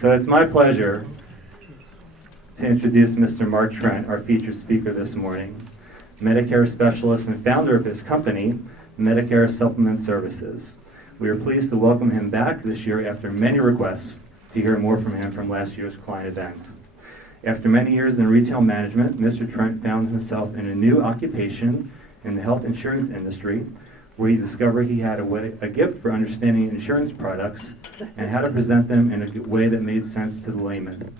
So it's my pleasure to introduce Mr. Mark Trent, our featured speaker this morning, Medicare specialist and founder of his company, Medicare Supplement Services. We are pleased to welcome him back this year after many requests to hear more from him from last year's client event. After many years in retail management, Mr. Trent found himself in a new occupation in the health insurance industry, where he discovered he had a gift for understanding insurance products and how to present them in a way that made sense to the layman.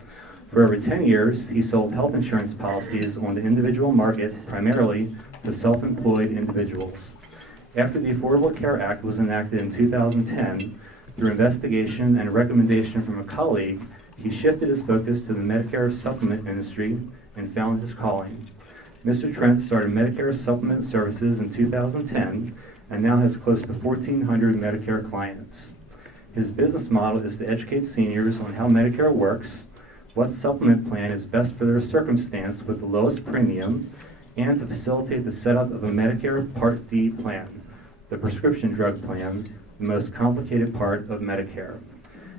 For over 10 years, he sold health insurance policies on the individual market, primarily to self-employed individuals. After the Affordable Care Act was enacted in 2010, through investigation and a recommendation from a colleague, he shifted his focus to the Medicare supplement industry and found his calling. Mr. Trent started Medicare Supplement Services in 2010 and now has close to 1,400 Medicare clients. His business model is to educate seniors on how Medicare works, what supplement plan is best for their circumstance with the lowest premium, and to facilitate the setup of a Medicare Part D plan, the prescription drug plan, the most complicated part of Medicare.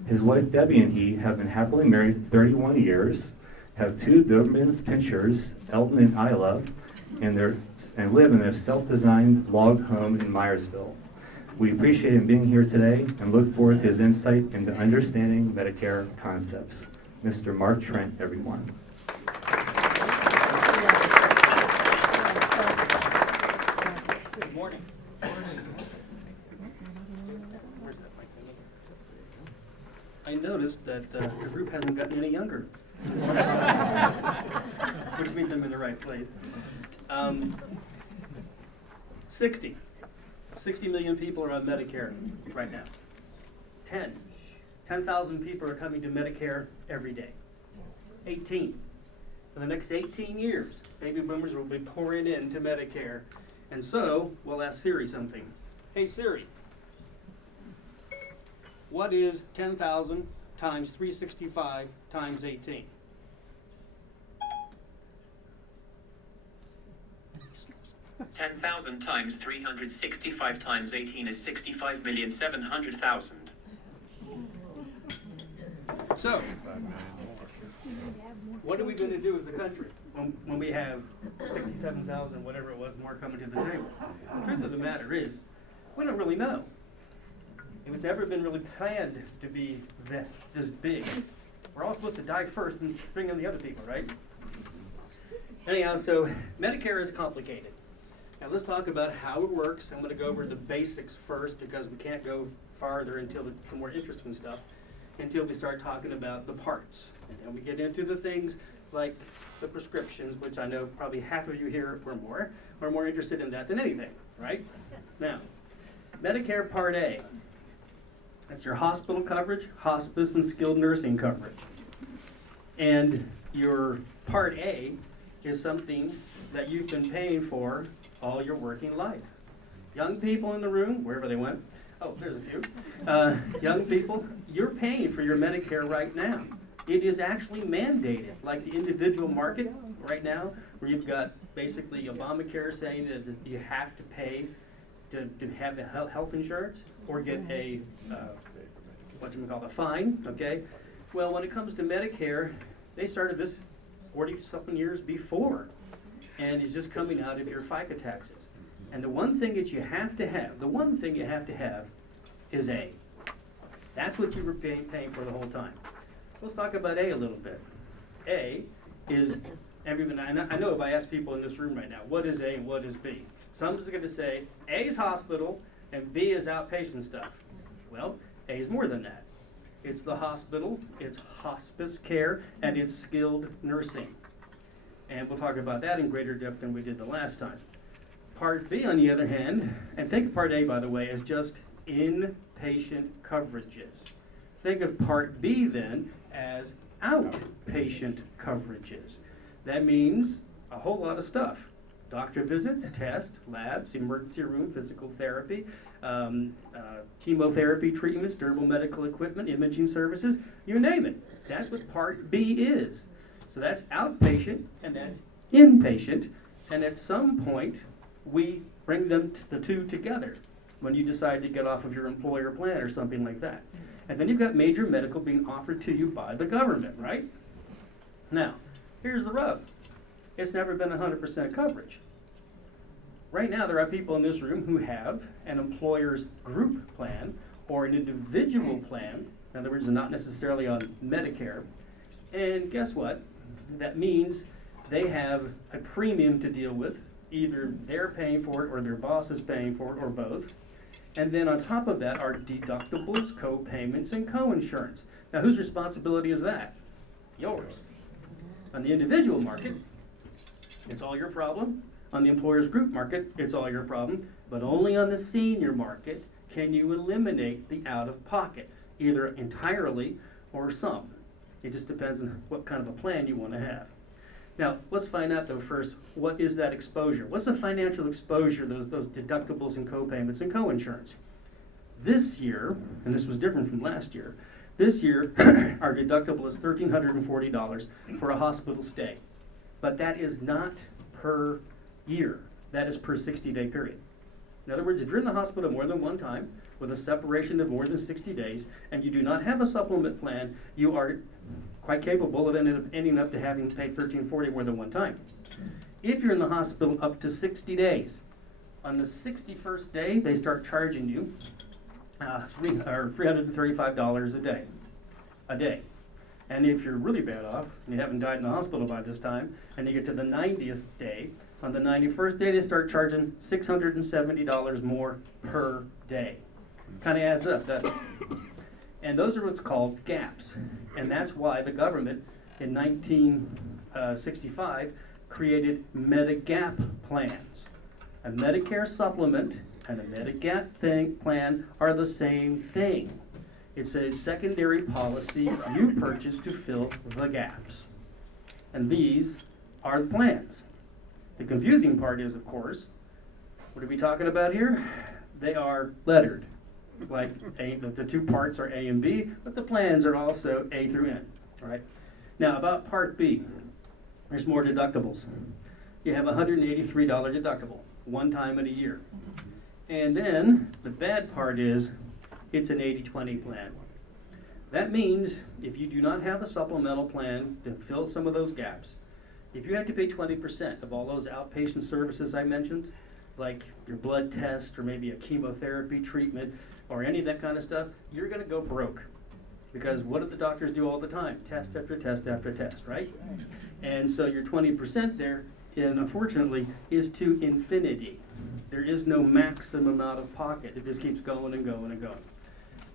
His wife Debbie and he have been happily married 31 years, have two Doberman Pinschers, Elton and Isla, and live in their self-designed log home in Myersville. We appreciate him being here today and look forward to his insight into understanding Medicare concepts. Mr. Mark Trent, everyone. Good morning. I noticed that the group hasn't gotten any younger, which means I'm in the right place. 60 million people are on Medicare right now. 10,000 people are coming to Medicare every day. 18. For the next 18 years, baby boomers will be pouring into Medicare. And so, we'll ask Siri something. Hey Siri, what is 10,000 times 365 times 18? 10,000 times 365 times 18 is 65,700,000. So, what are we going to do as a country when we have 67,000, whatever it was, more coming to the table? The truth of the matter is, we don't really know. If it's ever been really planned to be this big, we're all supposed to die first and bring in the other people, right? Anyhow, so Medicare is complicated. Now let's talk about how it works. I'm going to go over the basics first because we can't go farther until the more interesting stuff, until we start talking about the parts. And then we get into the things like the prescriptions, which I know probably half of you here are more interested in that than anything, right? Now, Medicare Part A. That's your hospital coverage, hospice, and skilled nursing coverage. And your Part A is something that you've been paying for all your working life. Young people in the room, wherever they went, oh, there's a few. Young people, you're paying for your Medicare right now. It is actually mandated, like the individual market right now, where you've got basically Obamacare saying that you have to pay to have the health insurance or get a, a fine, okay? Well, when it comes to Medicare, they started this 40-something years before, and it's just coming out of your FICA taxes. And the one thing that you have to have, is A. That's what you were paying for the whole time. So let's talk about A little bit. A is, everyone, I know if I ask people in this room right now, what is A and what is B? Someone's going to say, A is hospital and B is outpatient stuff. Well, A is more than that. It's the hospital, it's hospice care, and it's skilled nursing. And we'll talk about that in greater depth than we did the last time. Part B, on the other hand, and think of Part A, by the way, as just inpatient coverages. Think of Part B, then, as outpatient coverages. That means a whole lot of stuff. Doctor visits, tests, labs, emergency room, physical therapy, chemotherapy treatments, durable medical equipment, imaging services, you name it. That's what Part B is. So that's outpatient and that's inpatient, and at some point we bring them the two together when you decide to get off of your employer plan or something like that. And then you've got major medical being offered to you by the government, right? Now, here's the rub. It's never been 100% coverage. Right now, there are people in this room who have an employer's group plan or an individual plan. In other words, not necessarily on Medicare. And guess what? That means they have a premium to deal with. Either they're paying for it or their boss is paying for it or both. And then on top of that are deductibles, co-payments, and co-insurance. Now, whose responsibility is that? Yours. On the individual market, it's all your problem. On the employer's group market, it's all your problem. But only on the senior market can you eliminate the out-of-pocket, either entirely or some. It just depends on what kind of a plan you want to have. Now, let's find out though first, what is that exposure? What's the financial exposure, those deductibles and co-payments and co-insurance? This year, and this was different from last year, this year our deductible is $1,340 for a hospital stay. But that is not per year. That is per 60-day period. In other words, if you're in the hospital more than one time, with a separation of more than 60 days, and you do not have a supplement plan, you are quite capable of ending up to having paid $1,340 more than one time. If you're in the hospital up to 60 days, on the 61st day, they start charging you $335 a day. And if you're really bad off, and you haven't died in the hospital by this time, and you get to the 90th day, on the 91st day, they start charging $670 more per day. Kind of adds up, doesn't it? And those are what's called gaps. And that's why the government in 1965 created Medigap plans. A Medicare supplement and a Medigap plan are the same thing. It's a secondary policy you purchase to fill the gaps. And these are the plans. The confusing part is, of course, what are we talking about here? They are lettered. Like the two parts are A and B, but the plans are also A through N, right? Now, about Part B, there's more deductibles. You have a $183 deductible, one time in a year. And then the bad part is it's an 80-20 plan. That means if you do not have a supplemental plan to fill some of those gaps, if you have to pay 20% of all those outpatient services I mentioned, like your blood test or maybe a chemotherapy treatment or any of that kind of stuff, you're going to go broke. Because what do the doctors do all the time? Test after test after test, right? And so your 20% there, and unfortunately, is to infinity. There is no maximum out of pocket. It just keeps going and going and going.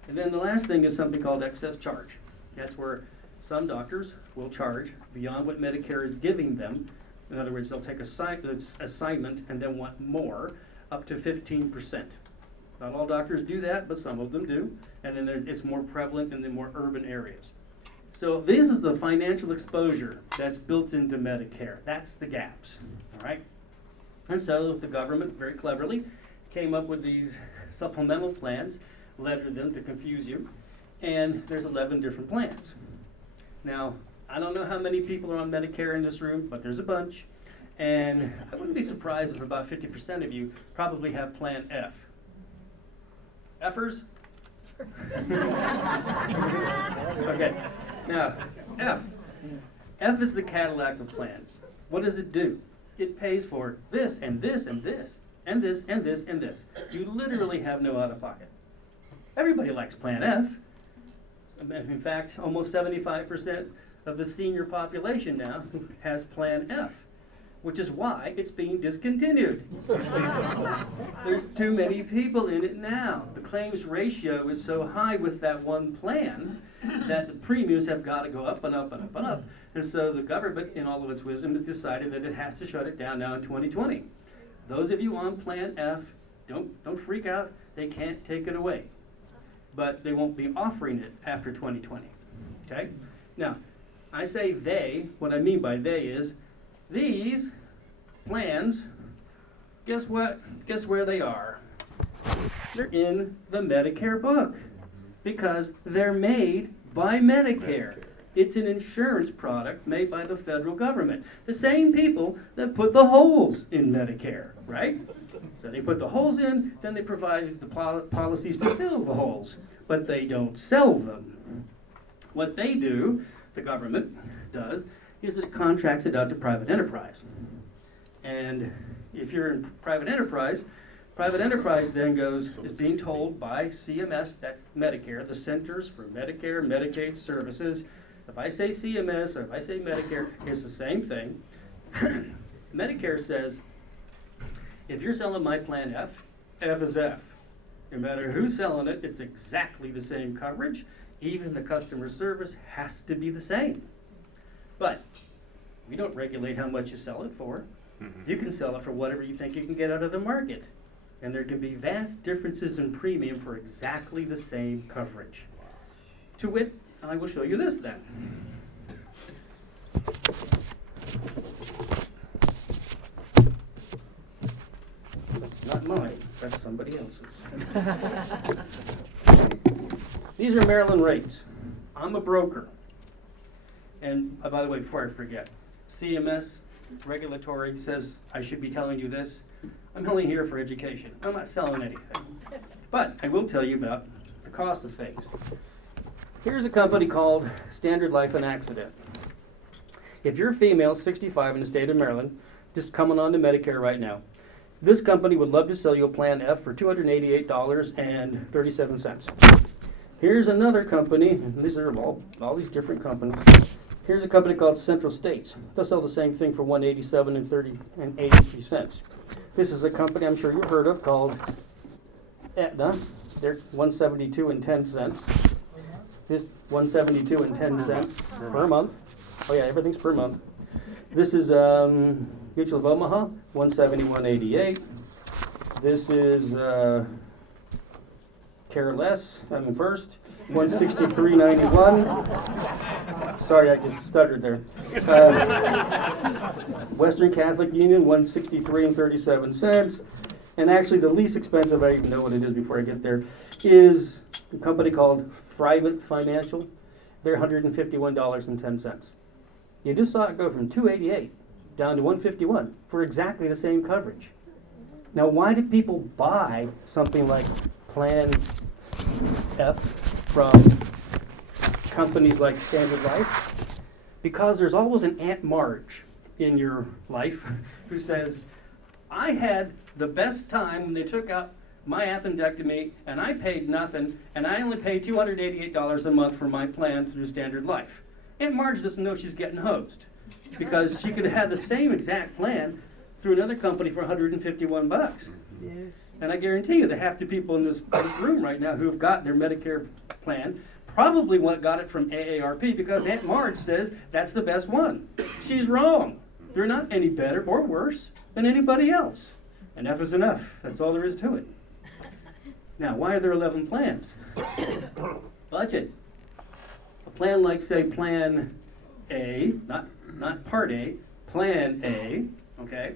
And then the last thing is something called excess charge. That's where some doctors will charge beyond what Medicare is giving them. In other words, they'll take assignment and then want more, up to 15%. Not all doctors do that, but some of them do. And then it's more prevalent in the more urban areas. So this is the financial exposure that's built into Medicare. That's the gaps, all right? And so the government, very cleverly, came up with these supplemental plans, lettered them to confuse you, and there's 11 different plans. Now, I don't know how many people are on Medicare in this room, but there's a bunch. And I wouldn't be surprised if about 50% of you probably have Plan F. F'ers? Okay, now, F. F is the Cadillac of plans. What does it do? It pays for this and this and this and this and this and this. You literally have no out-of-pocket. Everybody likes Plan F. In fact, almost 75% of the senior population now has Plan F, which is why it's being discontinued. There's too many people in it now. The claims ratio is so high with that one plan that the premiums have got to go up and up and up and up. And so the government, in all of its wisdom, has decided that it has to shut it down now in 2020. Those of you on Plan F, don't freak out. They can't take it away. But they won't be offering it after 2020. Okay? Now, I say they. What I mean by they is these plans, guess what? Guess where they are? They're in the Medicare book because they're made by Medicare. It's an insurance product made by the federal government. The same people that put the holes in Medicare, right? So they put the holes in, then they provide the policies to fill the holes, but they don't sell them. What they do, the government does, is that it contracts it out to private enterprise. And if you're in private enterprise then is being told by CMS, that's Medicare, the Centers for Medicare and Medicaid Services. If I say CMS or if I say Medicare, it's the same thing. Medicare says, if you're selling my plan F, F is F. No matter who's selling it, it's exactly the same coverage. Even the customer service has to be the same. But we don't regulate how much you sell it for. You can sell it for whatever you think you can get out of the market. And there can be vast differences in premium for exactly the same coverage. To wit, I will show you this then. That's not mine, that's somebody else's. These are Maryland rates. I'm a broker. And by the way, before I forget, CMS regulatory says I should be telling you this. I'm only here for education. I'm not selling anything. But I will tell you about the cost of things. Here's a company called Standard Life and Accident. If you're female, 65 in the state of Maryland, just coming on to Medicare right now, this company would love to sell you a Plan F for $288.37. Here's another company, and these are all these different companies. Here's a company called Central States. They'll sell the same thing for $187.83. This is a company I'm sure you've heard of called Aetna. They're $172.10. This $172.10 per month. Oh yeah, everything's per month. This is Mutual of Omaha, $171.88. This is Careless, First, $163.91. Sorry, I just stuttered there. Western Catholic Union, $163.37. And actually, the least expensive, I even know what it is before I get there, is a company called Private Financial. They're $151.10. You just saw it go from $288 down to $151 for exactly the same coverage. Now, why do people buy something like Plan F from companies like Standard Life? Because there's always an Aunt Marge in your life who says, I had the best time when they took out my appendectomy and I paid nothing and I only paid $288 a month for my plan through Standard Life. Aunt Marge doesn't know she's getting hosed because she could have had the same exact plan through another company for $151. And I guarantee you that half the people in this room right now who have got their Medicare plan probably got it from AARP because Aunt Marge says that's the best one. She's wrong. They're not any better or worse than anybody else. Enough is enough. That's all there is to it. Now, why are there 11 plans? Budget. A plan like, say, Plan A, not Part A, Plan A, okay?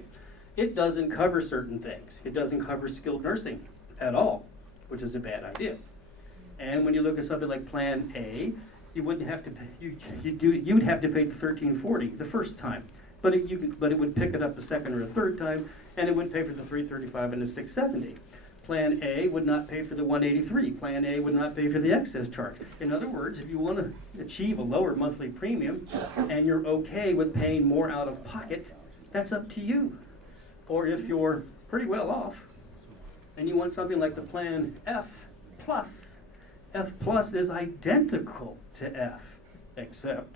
It doesn't cover certain things. It doesn't cover skilled nursing at all, which is a bad idea. And when you look at something like Plan A, you wouldn't have to pay. You'd have to pay the $1,340 the first time, but it would pick it up a second or a third time, and it would pay for the $335 and the $670. Plan A would not pay for the $183. Plan A would not pay for the excess charge. In other words, if you want to achieve a lower monthly premium and you're okay with paying more out of pocket, that's up to you. Or if you're pretty well off and you want something like the Plan F plus is identical to F, except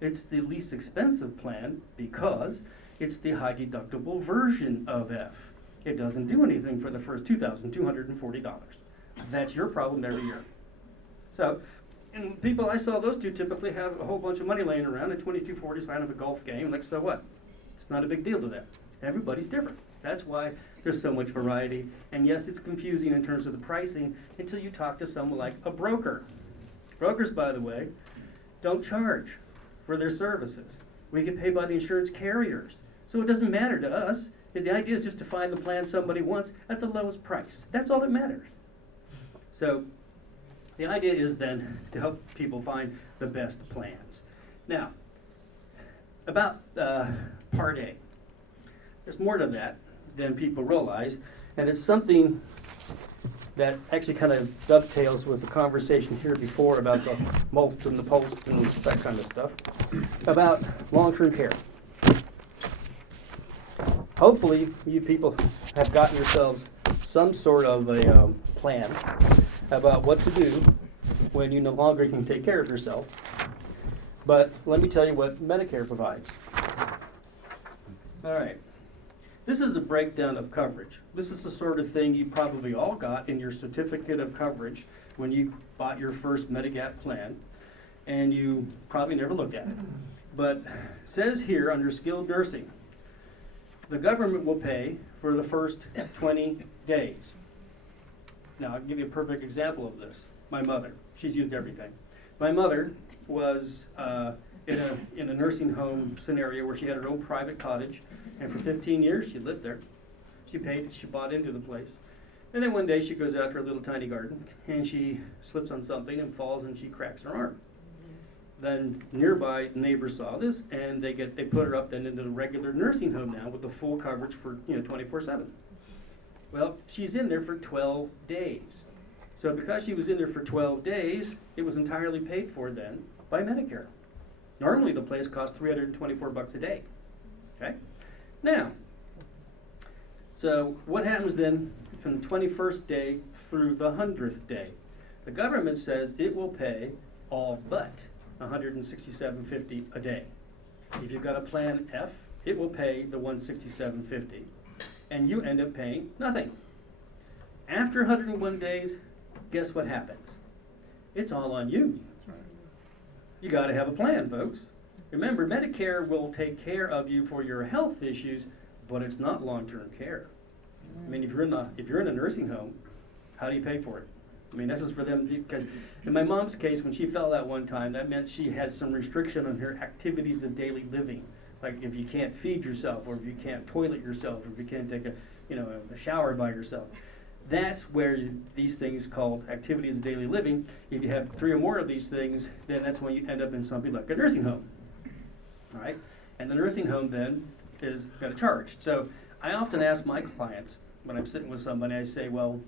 it's the least expensive plan because it's the high deductible version of F. It doesn't do anything for the first $2,240. That's your problem every year. So, and people, I saw those two typically have a whole bunch of money laying around at $22.40 sign of a golf game, like so what? It's not a big deal to them. Everybody's different. That's why there's so much variety. And yes, it's confusing in terms of the pricing until you talk to someone like a broker. Brokers, by the way, don't charge for their services. We get paid by the insurance carriers. So it doesn't matter to us. The idea is just to find the plan somebody wants at the lowest price. That's all that matters. So the idea is then to help people find the best plans. Now, about Part A. There's more to that than people realize, and it's something that actually kind of dovetails with the conversation here before about the mulch and the post and that kind of stuff, about long-term care. Hopefully, you people have gotten yourselves some sort of a plan about what to do when you no longer can take care of yourself. But let me tell you what Medicare provides. All right. This is a breakdown of coverage. This is the sort of thing you probably all got in your certificate of coverage when you bought your first Medigap plan, and you probably never looked at it. But it says here under skilled nursing, the government will pay for the first 20 days. Now, I'll give you a perfect example of this. My mother, she's used everything. My mother was in a nursing home scenario where she had her own private cottage, and for 15 years she lived there. She paid, she bought into the place. And then one day she goes out to her little tiny garden and she slips on something and falls and she cracks her arm. Then nearby neighbors saw this and they put her up then into the regular nursing home now with the full coverage for 24/7. Well, she's in there for 12 days. So because she was in there for 12 days, it was entirely paid for then by Medicare. Normally the place costs $324 a day. Okay? Now, so what happens then from the 21st day through the 100th day? The government says it will pay all but $167.50 a day. If you've got a plan F, it will pay the $167.50, and you end up paying nothing. After 101 days, guess what happens? It's all on you. You got to have a plan, folks. Remember, Medicare will take care of you for your health issues, but it's not long-term care. I mean, if you're in a nursing home, how do you pay for it? I mean, this is for them, because in my mom's case, when she fell that one time, that meant she had some restriction on her activities of daily living. Like if you can't feed yourself, or if you can't toilet yourself, or if you can't take a shower by yourself. That's where these things called activities of daily living, if you have 3 or more of these things, then that's when you end up in something like a nursing home. All right? And the nursing home then is got a charge. So I often ask my clients when I'm sitting with somebody, I say, well,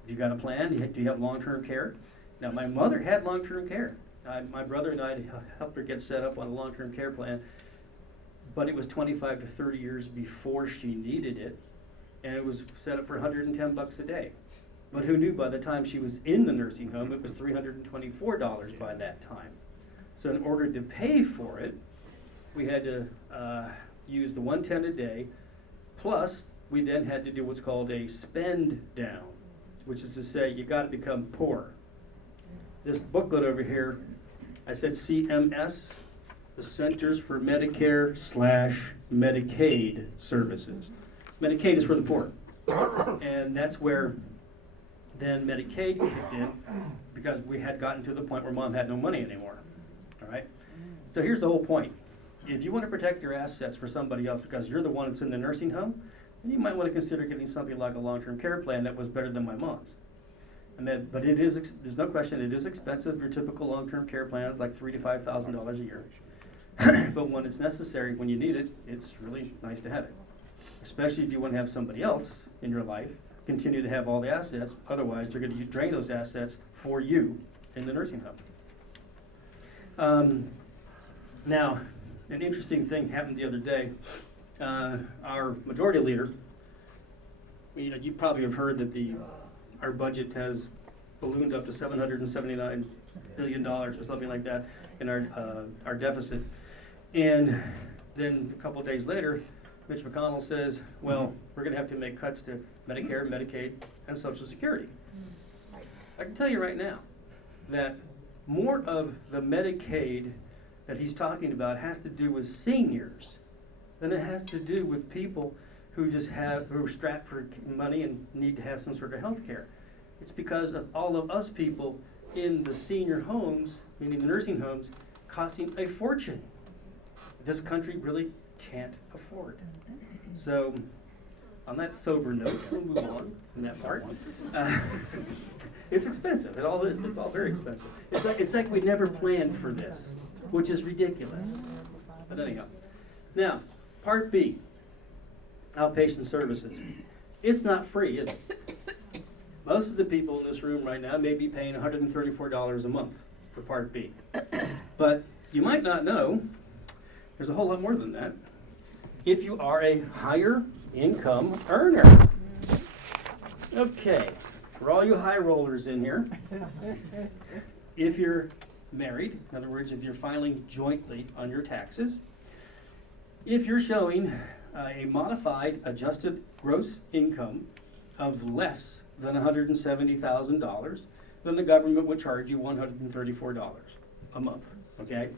have you got a plan? Do you have long-term care? Now, my mother had long-term care. My brother and I helped her get set up on a long-term care plan, but it was 25 to 30 years before she needed it, and it was set up for $110 a day. But who knew by the time she was in the nursing home, it was $324 by that time. So in order to pay for it, we had to use the $110 a day, plus we then had to do what's called a spend down, which is to say you got to become poor. This booklet over here, I said CMS, the Centers for Medicare / Medicaid Services. Medicaid is for the poor, and that's where then Medicaid kicked in, because we had gotten to the point where mom had no money anymore. All right? So here's the whole point. If you want to protect your assets for somebody else because you're the one that's in the nursing home, then you might want to consider getting something like a long-term care plan that was better than my mom's. But it is, there's no question, it is expensive. Your typical long-term care plan is like $3,000 to $5,000 a year. But when it's necessary, when you need it, it's really nice to have it. Especially if you want to have somebody else in your life continue to have all the assets. Otherwise, they're going to drain those assets for you in the nursing home. Now, an interesting thing happened the other day. Our majority leader, you probably have heard that our budget has ballooned up to $779 billion or something like that in our deficit. And then a couple of days later, Mitch McConnell says, well, we're going to have to make cuts to Medicare, Medicaid, and Social Security. I can tell you right now that more of the Medicaid that he's talking about has to do with seniors than it has to do with people who are strapped for money and need to have some sort of health care. It's because of all of us people in the senior homes, meaning the nursing homes, costing a fortune. This country really can't afford. So, on that sober note, we'll move on from that part. It's expensive. It all is. It's all very expensive. It's like we never planned for this. which is ridiculous. But anyhow, now, Part B, outpatient services. It's not free, is it? Most of the people in this room right now may be paying $134 a month for Part B. But you might not know, there's a whole lot more than that. If you are a higher income earner. Okay, for all you high rollers in here, if you're married, in other words, if you're filing jointly on your taxes, if you're showing a modified adjusted gross income of less than $170,000, then the government would charge you $134 a month, okay?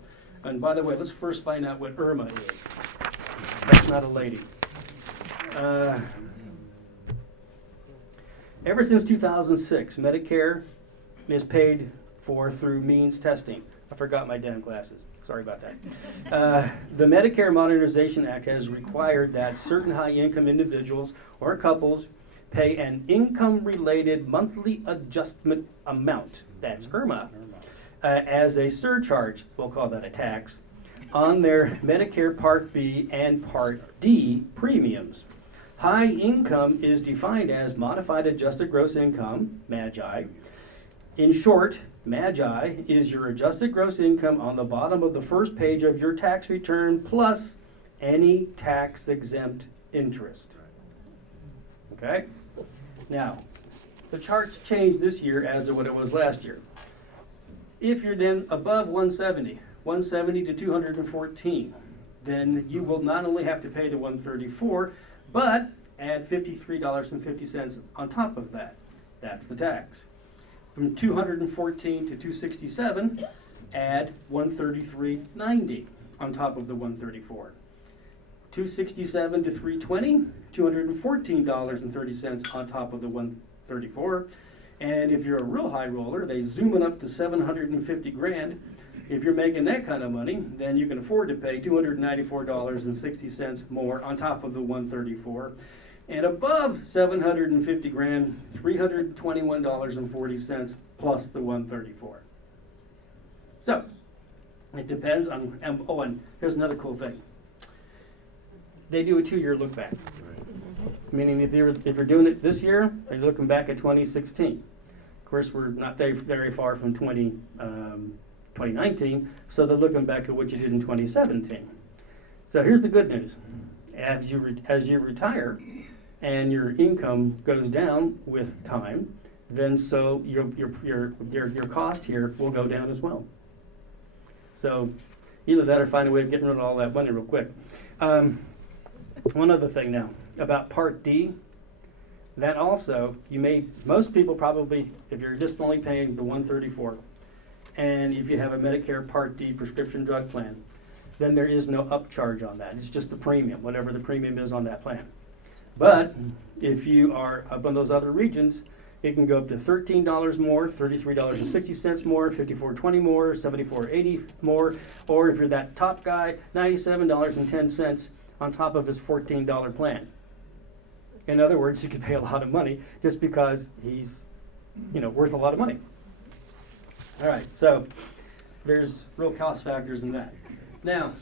And by the way, let's first find out what IRMA is. That's not a lady. Ever since 2006, Medicare is paid for through means testing. I forgot my damn glasses. Sorry about that. The Medicare Modernization Act has required that certain high-income individuals or couples pay an income-related monthly adjustment amount, that's IRMA, as a surcharge, we'll call that a tax, on their Medicare Part B and Part D premiums. High income is defined as modified adjusted gross income, MAGI. In short, MAGI is your adjusted gross income on the bottom of the first page of your tax return plus any tax-exempt interest. Okay? Now, the charts changed this year as to what it was last year. If you're then above 170 to 214, then you will not only have to pay the 134, but add $53.50 on top of that. That's the tax. From 214 to 267, add $133.90 on top of the 134. 267 to 320, $214.30 on top of the 134. And if you're a real high roller, they zoom it up to 750 grand. If you're making that kind of money, then you can afford to pay $294.60 more on top of the 134. And above 750 grand, $321.40 plus the 134. So, it depends on, and here's another cool thing. They do a 2-year look back. Meaning if you're doing it this year, you're looking back at 2016. Of course, we're not very far from 2019, so they're looking back at what you did in 2017. So here's the good news. As you retire and your income goes down with time, then so your cost here will go down as well. So either that or find a way of getting rid of all that money real quick. One other thing now about Part D, that also, most people probably, if you're just only paying the 134, and if you have a Medicare Part D prescription drug plan, then there is no upcharge on that. It's just the premium, whatever the premium is on that plan. But if you are up in those other regions, it can go up to $13 more, $33.60 more, $54.20 more, $74.80 more, or if you're that top guy, $97.10 on top of his $14 plan. In other words, you could pay a lot of money just because he's, worth a lot of money. All right, so there's real cost factors in that. Now,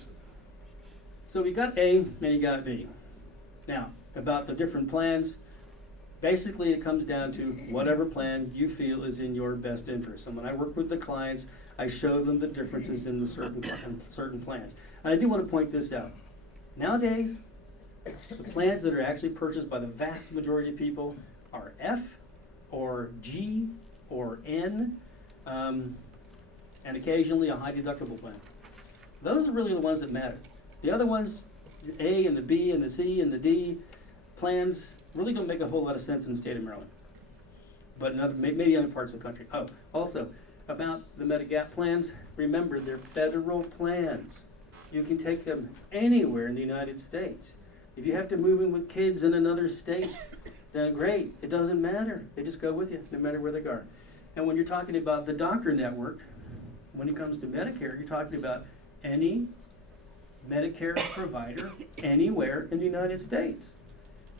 so we got A and you got B. Now, about the different plans, basically it comes down to whatever plan you feel is in your best interest. And when I work with the clients, I show them the differences in the certain plans. And I do want to point this out. Nowadays, the plans that are actually purchased by the vast majority of people are F or G or N, and occasionally a high deductible plan. Those are really the ones that matter. The other ones, the A and the B and the C and the D plans really don't make a whole lot of sense in the state of Maryland, but maybe other parts of the country. Oh, also, about the Medigap plans, remember they're federal plans. You can take them anywhere in the United States. If you have to move in with kids in another state, then great, it doesn't matter. They just go with you, no matter where they are. And when you're talking about the doctor network, when it comes to Medicare, you're talking about any Medicare provider anywhere in the United States.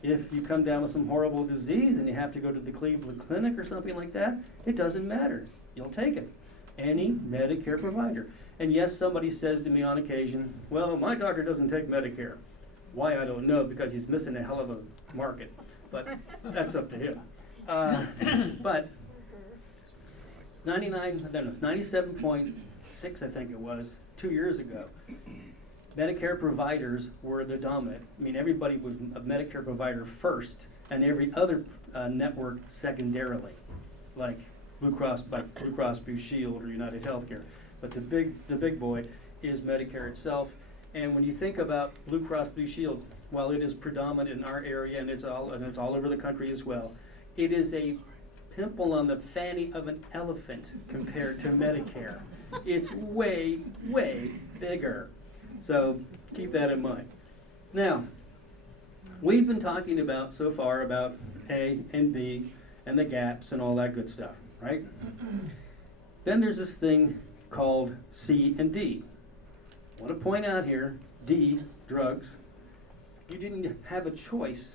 If you come down with some horrible disease and you have to go to the Cleveland Clinic or something like that, it doesn't matter. You'll take it. Any Medicare provider. And yes, somebody says to me on occasion, well, my doctor doesn't take Medicare. Why, I don't know, because he's missing a hell of a market. But that's up to him. But 97.6, I think it was, 2 years ago, Medicare providers were the dominant. I mean, everybody was a Medicare provider first, and every other network secondarily, like Blue Cross Blue Shield or United Healthcare. But the big boy is Medicare itself. And when you think about Blue Cross Blue Shield, while it is predominant in our area and it's all over the country as well, it is a pimple on the fanny of an elephant compared to Medicare. It's way, way bigger. So keep that in mind. Now, we've been talking about so far about A and B and the gaps and all that good stuff, right? Then there's this thing called C and D. I want to point out here, D, drugs. You didn't have a choice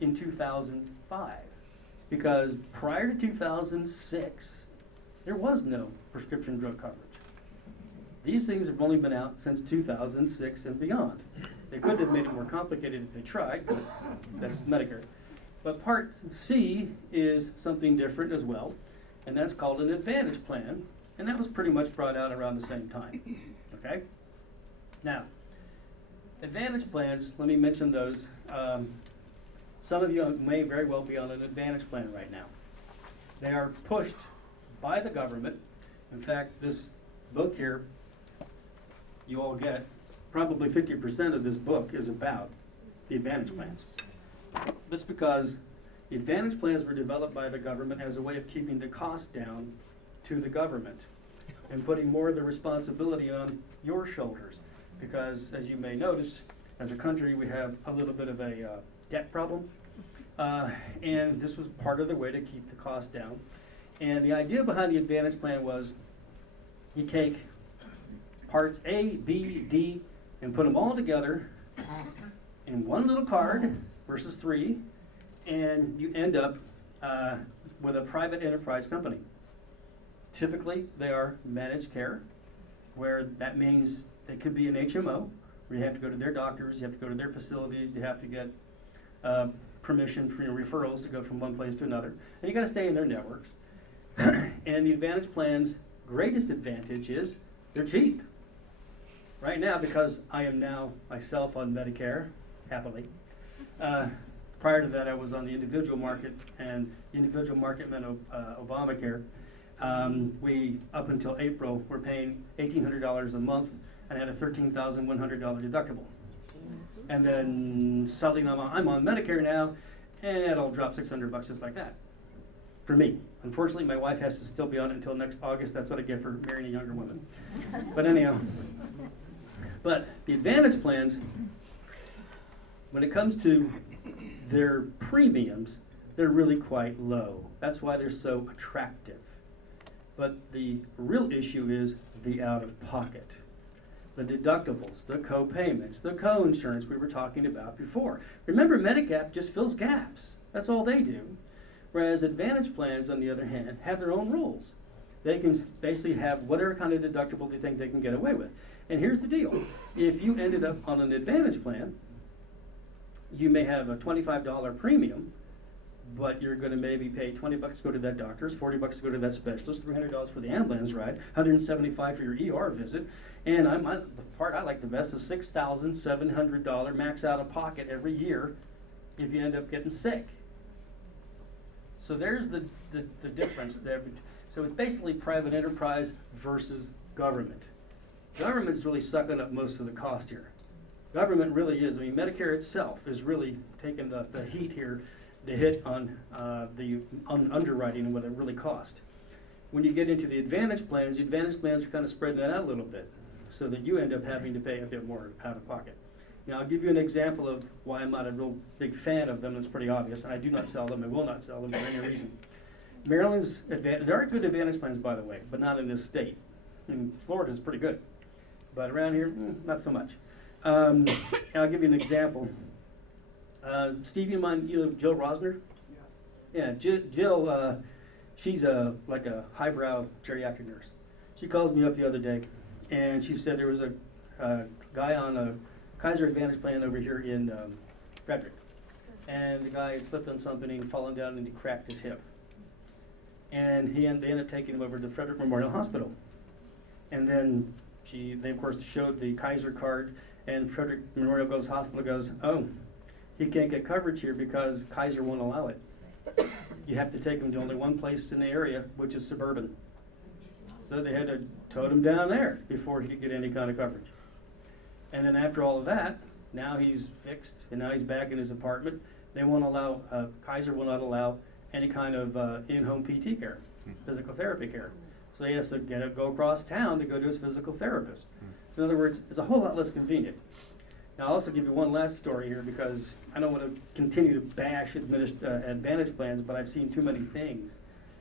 in 2005 because prior to 2006, there was no prescription drug coverage. These things have only been out since 2006 and beyond. They could have made it more complicated if they tried, but that's Medicare. But Part C is something different as well, and that's called an Advantage Plan, and that was pretty much brought out around the same time, okay? Now, Advantage Plans, let me mention those. Some of you may very well be on an Advantage Plan right now. They are pushed by the government. In fact, this book here, you all get, probably 50% of this book is about the Advantage Plans. That's because the Advantage Plans were developed by the government as a way of keeping the cost down to the government and putting more of the responsibility on your shoulders. Because as you may notice, as a country, we have a little bit of a debt problem. And this was part of the way to keep the cost down. And the idea behind the Advantage Plan was you take parts A, B, D, and put them all together in one little card versus 3, and you end up with a private enterprise company. Typically, they are managed care, where that means they could be an HMO, where you have to go to their doctors, you have to go to their facilities, you have to get permission for your referrals to go from one place to another, and you got to stay in their networks. And the Advantage Plan's greatest advantage is they're cheap. Right now, because I am now myself on Medicare, happily. Prior to that, I was on the individual market, and the individual market meant Obamacare. We, up until April, were paying $1,800 a month and had a $13,100 deductible. And then suddenly I'm on Medicare now, and it'll drop $600 just like that. For me. Unfortunately, my wife has to still be on it until next August. That's what I get for marrying a younger woman. But anyhow, but the Advantage Plans, when it comes to their premiums, they're really quite low. That's why they're so attractive. But the real issue is the out-of-pocket. The deductibles, the co-payments, the co-insurance we were talking about before. Remember, Medigap just fills gaps. That's all they do. Whereas Advantage Plans, on the other hand, have their own rules. They can basically have whatever kind of deductible they think they can get away with. And here's the deal. If you ended up on an Advantage Plan, you may have a $25 premium, but you're going to maybe pay $20 to go to that doctor's, $40 to go to that specialist, $300 for the ambulance ride, $175 for your ER visit, and the part I like the best is $6,700 max out of pocket every year if you end up getting sick. So there's the difference there. So it's basically private enterprise versus government. Government's really sucking up most of the cost here. Government really is. I mean, Medicare itself is really taking the heat here, the hit on underwriting and what it really cost. When you get into the Advantage Plans are kind of spreading that out a little bit so that you end up having to pay a bit more out of pocket. Now, I'll give you an example of why I'm not a real big fan of them. It's pretty obvious, and I do not sell them. I will not sell them for any reason. Maryland's there are good Advantage Plans, by the way, but not in this state. In Florida, it's pretty good, but around here, not so much. I'll give you an example. Steve, you mind, Jill Rosner? Yeah, Jill, she's like a highbrow geriatric nurse. She calls me up the other day, and she said there was a guy on a Kaiser Advantage plan over here in Frederick. And the guy had slipped on something and fallen down and he cracked his hip. And they ended up taking him over to Frederick Memorial Hospital. And then they of course showed the Kaiser card, and Frederick Memorial Hospital goes, oh, he can't get coverage here because Kaiser won't allow it. You have to take him to only one place in the area, which is suburban. So they had to tote him down there before he could get any kind of coverage. And then after all of that, now he's fixed, and now he's back in his apartment. They won't allow, Kaiser will not allow any kind of in-home PT care, physical therapy care. So he has to go across town to go to his physical therapist. In other words, it's a whole lot less convenient. Now I'll also give you one last story here, because I don't want to continue to bash Advantage plans, but I've seen too many things.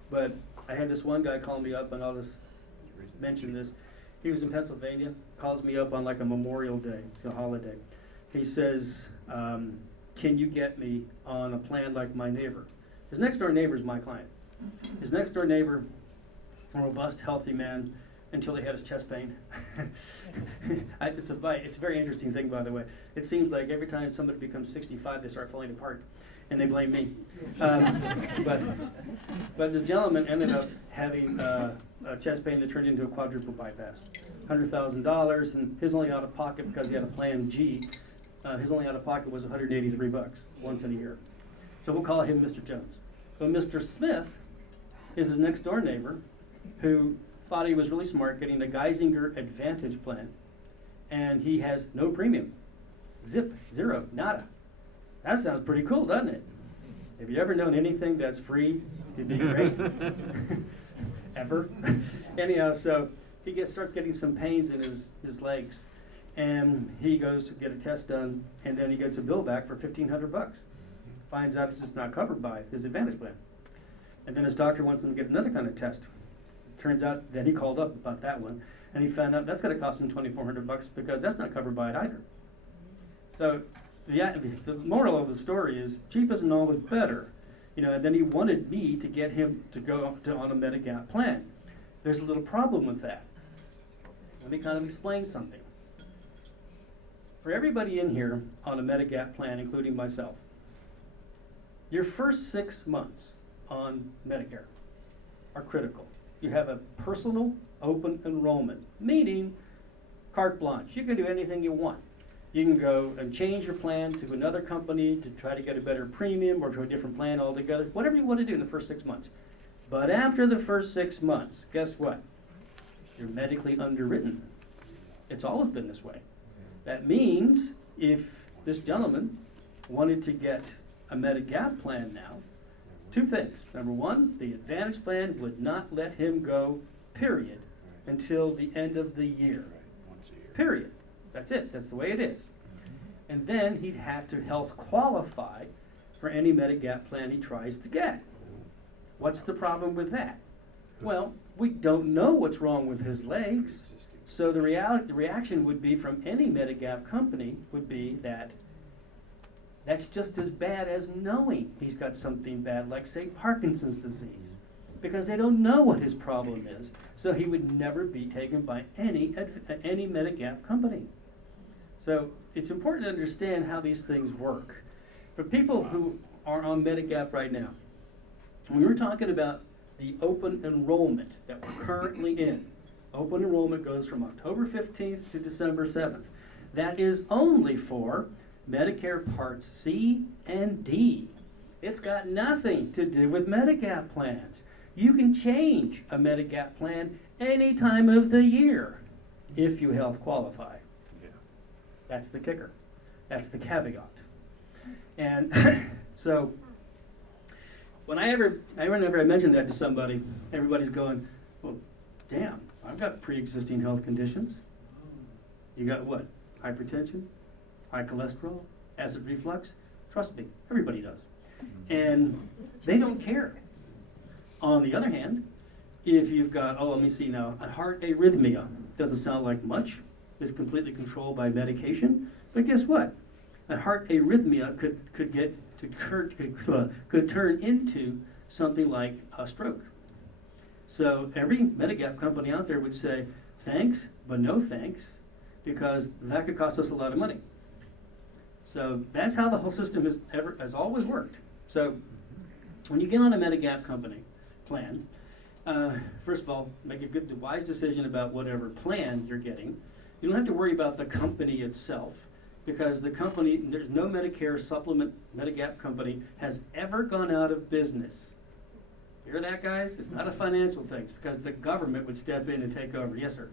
But I had this one guy call me up, and I'll just mention this. He was in Pennsylvania, calls me up on like a Memorial Day, a holiday. He says, can you get me on a plan like my neighbor? His next door neighbor is my client. His next door neighbor, a robust, healthy man, until he had his chest pain. It's a very interesting thing, by the way. It seems like every time somebody becomes 65, they start falling apart, and they blame me. But this gentleman ended up having a chest pain that turned into a quadruple bypass. $100,000, and his only out of pocket, because he had a plan G, his only out of pocket was $183 once in a year. So we'll call him Mr. Jones. But Mr. Smith is his next door neighbor, who thought he was really smart getting the Geisinger Advantage plan, and he has no premium. Zip, zero, nada. That sounds pretty cool, doesn't it? Have you ever known anything that's free to be great? Ever? Anyhow, so he starts getting some pains in his legs, and he goes to get a test done, and then he gets a bill back for $1,500. Finds out it's just not covered by his Advantage plan. And then his doctor wants him to get another kind of test. Turns out that he called up about that one, and he found out that's going to cost him $2,400 because that's not covered by it either. So the moral of the story is cheap isn't always better. And then he wanted me to get him to go on a Medigap plan. There's a little problem with that. Let me kind of explain something. For everybody in here on a Medigap plan, including myself, your first 6 months on Medicare are critical. You have a personal open enrollment, meaning carte blanche. You can do anything you want. You can go and change your plan to another company to try to get a better premium, or to a different plan altogether, whatever you want to do in the first 6 months. But after the first 6 months, guess what? You're medically underwritten. It's always been this way. That means if this gentleman wanted to get a Medigap plan now, two things. Number one, the Advantage plan would not let him go, period, until the end of the year. Period. That's it. That's the way it is. And then he'd have to health qualify for any Medigap plan he tries to get. What's the problem with that? Well, we don't know what's wrong with his legs. So the reaction would be from any Medigap company would be that that's just as bad as knowing he's got something bad, like, say, Parkinson's disease, because they don't know what his problem is. So he would never be taken by any Medigap company. So it's important to understand how these things work. For people who are on Medigap right now, when we're talking about the open enrollment that we're currently in, open enrollment goes from October 15th to December 7th. That is only for Medicare Parts C and D. It's got nothing to do with Medigap plans. You can change a Medigap plan any time of the year if you health qualify. Yeah. That's the kicker. That's the caveat. And so whenever I mention that to somebody, everybody's going, well, damn, I've got pre-existing health conditions. You got what? Hypertension? High cholesterol, acid reflux? Trust me, everybody does. And they don't care. On the other hand, if you've got, let me see now, a heart arrhythmia, doesn't sound like much, is completely controlled by medication, but guess what? A heart arrhythmia could turn into something like a stroke. So every Medigap company out there would say, thanks, but no thanks, because that could cost us a lot of money. So that's how the whole system has always worked. So when you get on a Medigap company plan, first of all, make a good, wise decision about whatever plan you're getting. You don't have to worry about the company itself, because the company, there's no Medicare supplement Medigap company has ever gone out of business. Hear that, guys? It's not a financial thing, it's because the government would step in and take over. Yes, sir.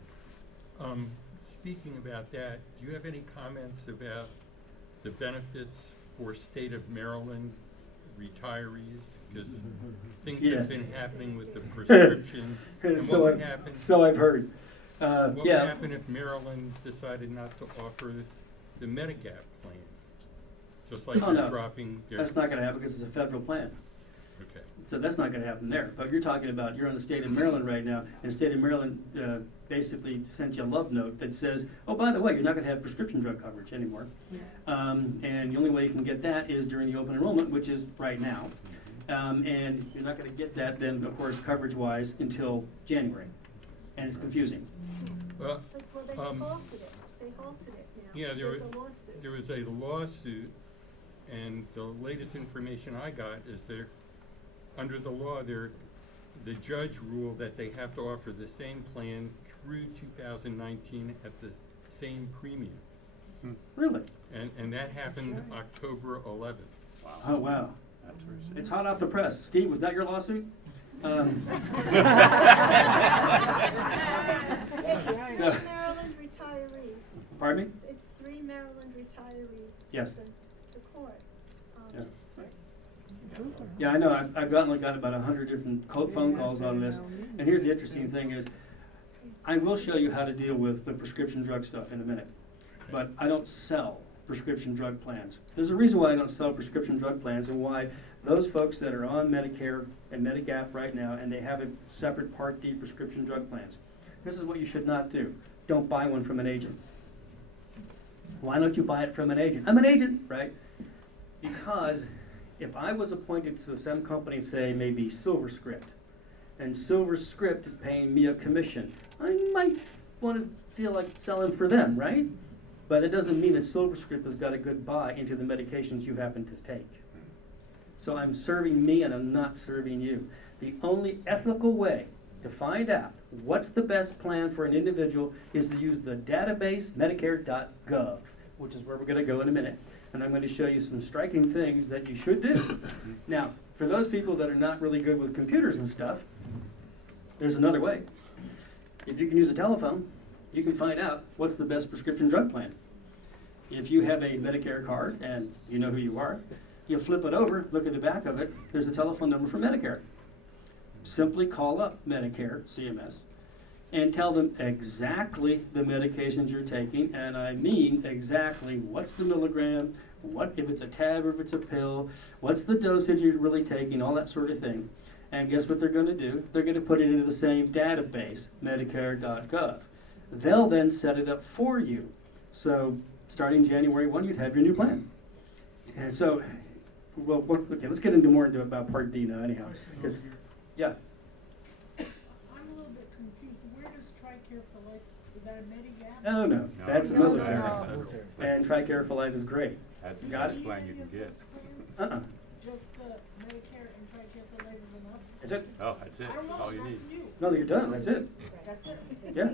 Speaking about that, do you have any comments about the benefits for state of Maryland retirees? Because things Yeah. have been happening with the prescription. And So what would I've- happen? So I've heard. What would Yeah. happen if Maryland decided not to offer the Medigap plan? Just like Oh, they're no. dropping their. That's not gonna happen because it's a federal plan. Okay. So that's not gonna happen there. But you're talking about, you're in the state of Maryland right now, and the state of Maryland basically sent you a love note that says, oh, by the way, you're not gonna have prescription drug coverage anymore. And the only way you can get that is during the open enrollment, which is right now. And you're not gonna get that then, of course, coverage-wise until January. And it's confusing. Well, Well, they halted it. They halted it now. yeah, There's a lawsuit. there was a lawsuit, and the latest information I got is under the law, the judge ruled that they have to offer the same plan through 2019 at the same premium. Really? And that happened October 11th. Oh, wow. It's hot off the press. Steve, was that your lawsuit? It's So- three Maryland retirees. Pardon me? It's three Maryland retirees. Yes. To court. Yeah. Yeah, I know. I've got about 100 different phone calls on this. And here's the interesting thing is, I will show you how to deal with the prescription drug stuff in a minute. But I don't sell prescription drug plans. There's a reason why I don't sell prescription drug plans, and why those folks that are on Medicare and Medigap right now, and they have a separate Part D prescription drug plans. This is what you should not do. Don't buy one from an agent. Why don't you buy it from an agent? I'm an agent, right? Because if I was appointed to some company, say maybe SilverScript, and SilverScript is paying me a commission, I might want to feel like selling for them, right? But it doesn't mean that SilverScript has got a good buy into the medications you happen to take. So I'm serving me and I'm not serving you. The only ethical way to find out what's the best plan for an individual is to use the database Medicare.gov, which is where we're going to go in a minute. And I'm going to show you some striking things that you should do. Now, for those people that are not really good with computers and stuff, there's another way. If you can use a telephone, you can find out what's the best prescription drug plan. If you have a Medicare card and you know who you are, you flip it over, look at the back of it, there's a telephone number for Medicare. Simply call up Medicare, CMS, and tell them exactly the medications you're taking, and I mean exactly what's the milligram, what if it's a tab or if it's a pill, what's the dosage you're really taking, all that sort of thing. And guess what they're going to do? They're going to put it into the same database, Medicare.gov. They'll then set it up for you. So starting January 1, you'd have your new plan. And so, well, okay, let's get into more about Part D now anyhow. 'Cause- yeah. I'm a little bit confused. Where does TRICARE for Life, is that a Medigap? Oh, no, that's No, military. no. And TRICARE for Life is great. That's the Got best it? plan you can get. Uh-uh. Just the Medicare and TRICARE for Life is enough? Is it? Oh, that's it, I don't that's know, all you I'm need. asking you. No, you're done, that's it. That's it? Yeah,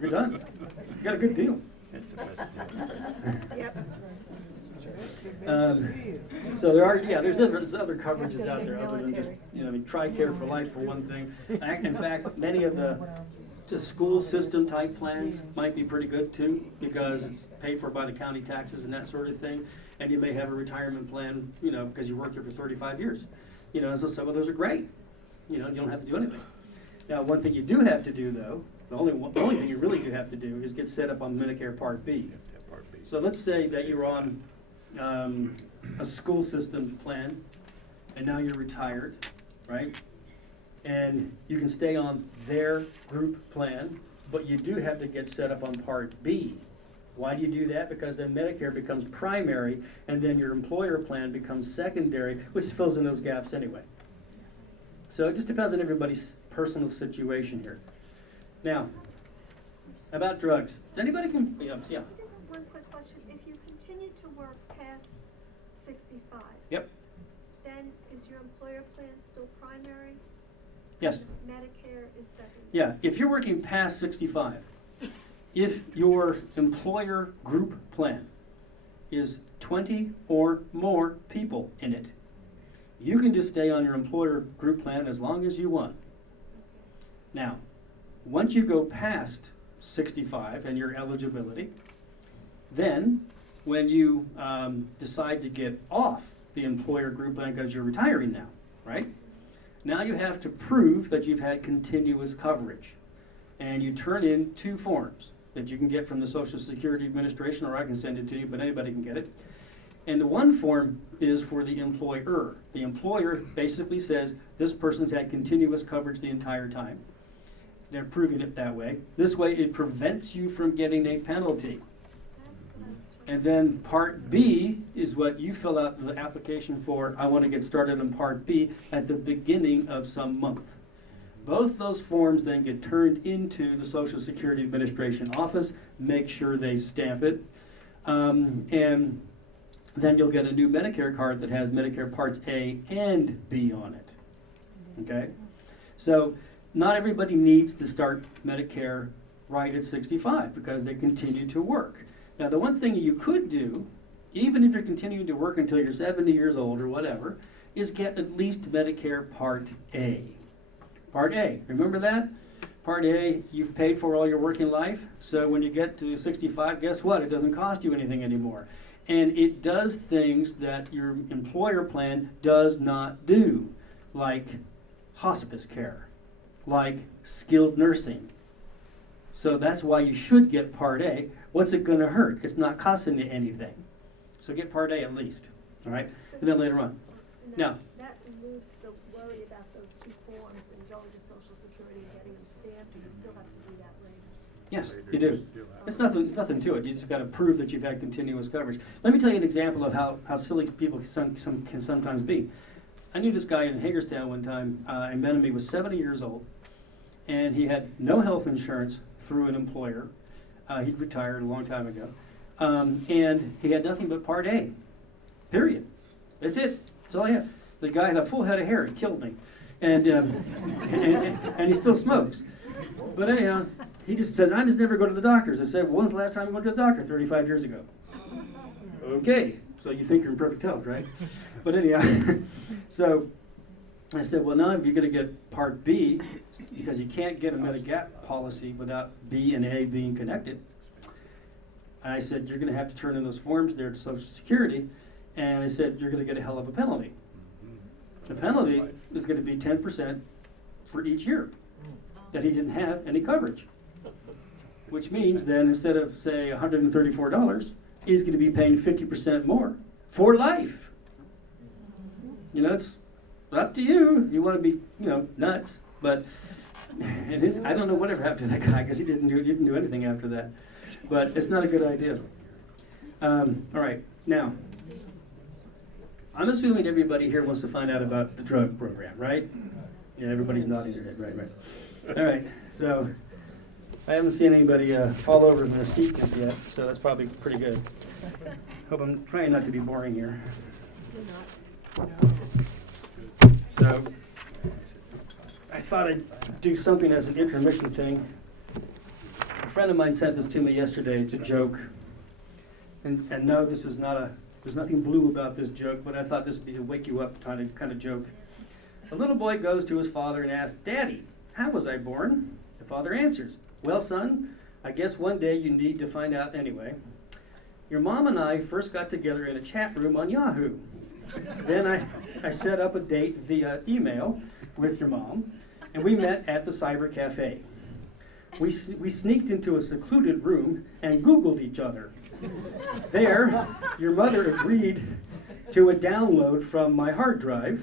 you're done. You got a good deal. That's the best deal. Yep. So there are, yeah, there's other coverages out there other than just, I mean, TRICARE for Life for one thing. In fact, many of the school system type plans might be pretty good too, because it's paid for by the county taxes and that sort of thing. And you may have a retirement plan, because you worked there for 35 years. So some of those are great. You don't have to do anything. Now, one thing you do have to do though, the only thing you really do have to do is get set up on Medicare Part B. Yeah, Part B. So let's say that you're on a school system plan, and now you're retired, right? And you can stay on their group plan, but you do have to get set up on Part B. Why do you do that? Because then Medicare becomes primary, and then your employer plan becomes secondary, which fills in those gaps anyway. So it just depends on everybody's personal situation here. Now, about drugs. Does anybody can, yeah. I just have one quick question. If you continue to work past 65, Yep, then is your employer plan still primary? yes. Medicare is secondary? Yeah, if you're working past 65, if your employer group plan is 20 or more people in it, you can just stay on your employer group plan as long as you want. Now, once you go past 65 and your eligibility, then when you decide to get off the employer group plan because you're retiring now, right? Now you have to prove that you've had continuous coverage. And you turn in 2 forms that you can get from the Social Security Administration, or I can send it to you, but anybody can get it. And the one form is for the employer. The employer basically says this person's had continuous coverage the entire time. They're proving it that way. This way it prevents you from getting a penalty. That's what I was And then Part B is what you fill out the application for. I want to get started on Part B at the beginning of some month. Both those forms then get turned into the Social Security Administration office, make sure they stamp it, and then you'll get a new Medicare card that has Medicare Parts A and B on it. Okay? So not everybody needs to start Medicare right at 65 because they continue to work. Now, the one thing you could do, even if you're continuing to work until you're 70 years old or whatever, is get at least Medicare Part A. Part A, remember that? Part A, you've paid for all your working life, so when you get to 65, guess what? It doesn't cost you anything anymore. And it does things that your employer plan does not do, like hospice care, like skilled nursing. So that's why you should get Part A. What's it going to hurt? It's not costing you anything. So get Part A at least, all right? And then later on. And Now- that removes the worry about those 2 forms and going to Social Security and getting them stamped, or you still have to do that later? Yes, you do. It's nothing to it. You just got to prove that you've had continuous coverage. Let me tell you an example of how silly people can sometimes be. I knew this guy in Hagerstown one time. I met him. He was 70 years old, and he had no health insurance through an employer. He'd retired a long time ago, and he had nothing but Part A. Period. That's it. That's all he had. The guy had a full head of hair. It killed me, and he still smokes. But anyhow, he just said, I just never go to the doctors. I said, well, when's the last time you went to the doctor? 35 years ago. Okay, so you think you're in perfect health, right? But anyhow, so I said, well, now if you're going to get Part B, because you can't get a Medigap policy without B and A being connected. And I said, you're going to have to turn in those forms there to Social Security. And I said, you're going to get a hell of a penalty. The penalty is going to be 10% for each year that he didn't have any coverage. Which means then instead of, say, $134, he's going to be paying 50% more for life. You know, it's up to you. You want to be, nuts. But I don't know whatever happened to that guy because he didn't do anything after that. But it's not a good idea. All right, now, I'm assuming everybody here wants to find out about the drug program, right? Yeah, everybody's nodding their head, right. All right, so I haven't seen anybody fall over in their seat just yet, so that's probably pretty good. Hope I'm trying not to be boring here. So I thought I'd do something as an intermission thing. A friend of mine sent this to me yesterday. It's a joke. And no, this is not there's nothing blue about this joke, but I thought this would be to wake you up kind of joke. A little boy goes to his father and asks, Daddy, how was I born? The father answers, well, son, I guess one day you need to find out anyway. Your mom and I first got together in a chat room on Yahoo. Then I set up a date via email with your mom, and we met at the cyber cafe. We sneaked into a secluded room and Googled each other. There, your mother agreed to a download from my hard drive.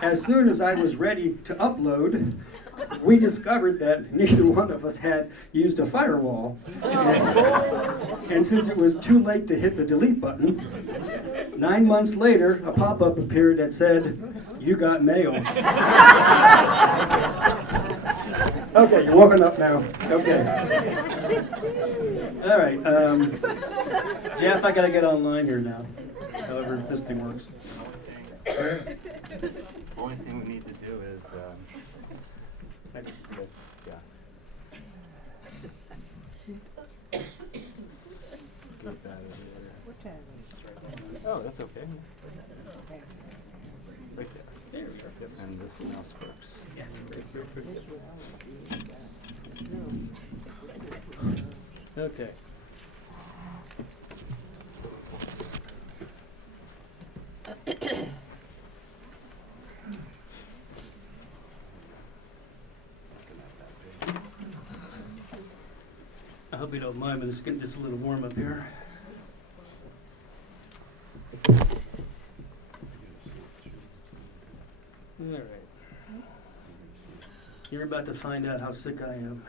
As soon as I was ready to upload, we discovered that neither one of us had used a firewall. And since it was too late to hit the delete button, 9 months later, a pop-up appeared that said, "You got mail." Okay, you're woken up now. Okay. All right. Jeff, I gotta get online here now. However this thing works. The only thing we need to do is, yeah. Get that over there. Oh, that's okay. Right there. And this mouse works. Okay. I hope you don't mind, but it's getting just a little warm up here. All right. You're about to find out how sick I am.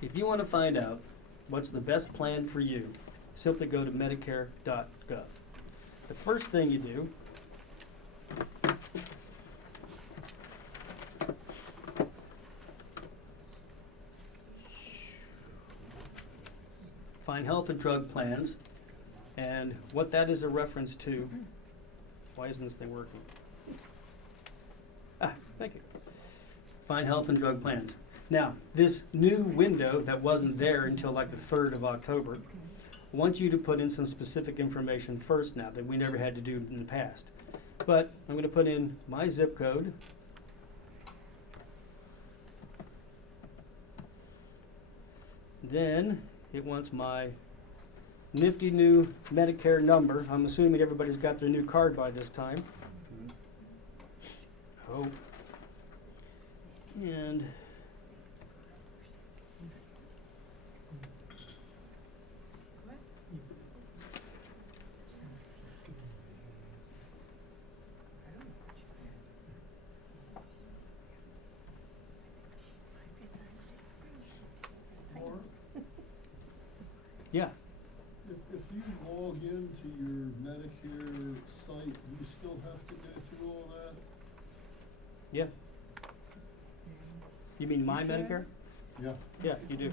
If you want to find out what's the best plan for you, simply go to Medicare.gov. The first thing you do find health and drug plans, and what that is a reference to. Why isn't this thing working? Thank you. Find health and drug plans. Now, this new window that wasn't there until like the 3rd of October wants you to put in some specific information first now that we never had to do in the past. But I'm going to put in my zip code. Then it wants my nifty new Medicare number. I'm assuming everybody's got their new card by this time. Hope. And yeah. If you log into your Medicare site, you still have to go through all that? Yeah. You mean my Medicare? Yeah. Yeah, you do.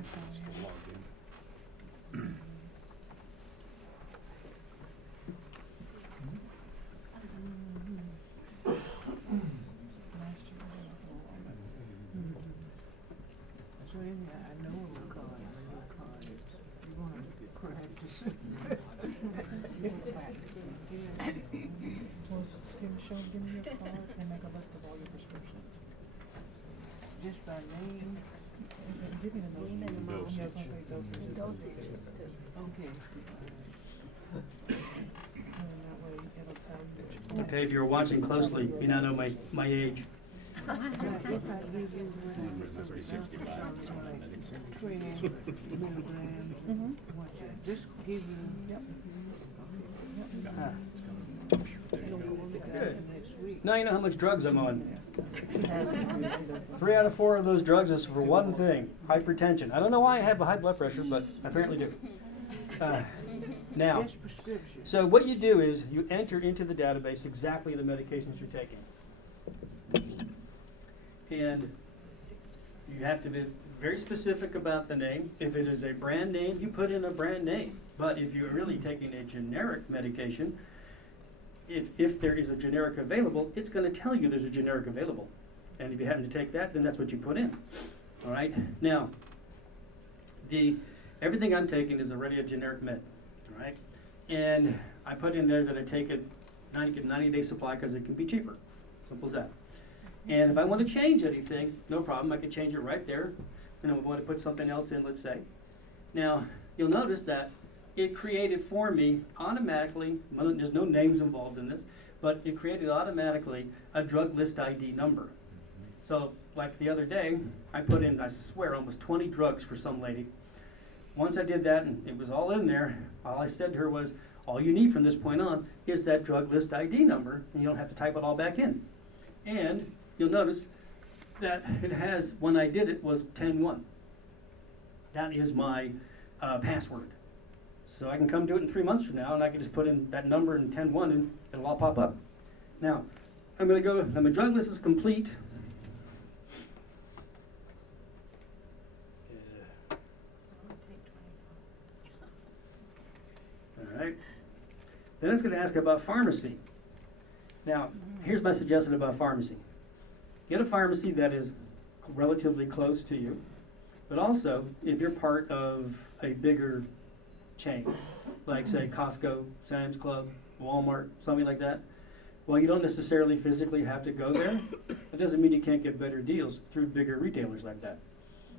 Give me your card and make a list of all your prescriptions. Just by name, and give me the name and the amount. Yeah, I was gonna say dosage. Dosages too. Okay. And that way it'll tell you which one. Okay, if you're watching closely, you now know my age. If I give you Must be 65 or something. 20 milligrams, just give you. Ah. It'll go on the Good. next week. Now you know how much drugs I'm on. 3 out of 4 of those drugs is for one thing, hypertension. I don't know why I have a high blood pressure, but I apparently do. Now, Just prescription. so what you do is you enter into the database exactly the medications you're taking. And you have to be very specific about the name. If it is a brand name, you put in a brand name. But if you're really taking a generic medication, if there is a generic available, it's going to tell you there's a generic available. And if you happen to take that, then that's what you put in. All right? Now, everything I'm taking is already a generic med. All right? And I put in there that I take it, get 90-day supply because it can be cheaper. Simple as that. And if I want to change anything, no problem. I can change it right there. And I want to put something else in, let's say. Now, you'll notice that it created for me automatically, there's no names involved in this, but it created automatically a drug list ID number. So, like the other day, I put in, I swear, almost 20 drugs for some lady. Once I did that and it was all in there, all I said to her was, all you need from this point on is that drug list ID number, and you don't have to type it all back in. And you'll notice that it has, when I did it, was 10-1. That is my password. So I can come do it in 3 months from now, and I can just put in that number and 10-1, and it'll all pop up. Now, I'm gonna go, now my drug list is complete. All right. Then it's gonna ask about pharmacy. Now, here's my suggestion about pharmacy. Get a pharmacy that is relatively close to you, but also, if you're part of a bigger chain, like say Costco, Sam's Club, Walmart, something like that, well, you don't necessarily physically have to go there. It doesn't mean you can't get better deals through bigger retailers like that.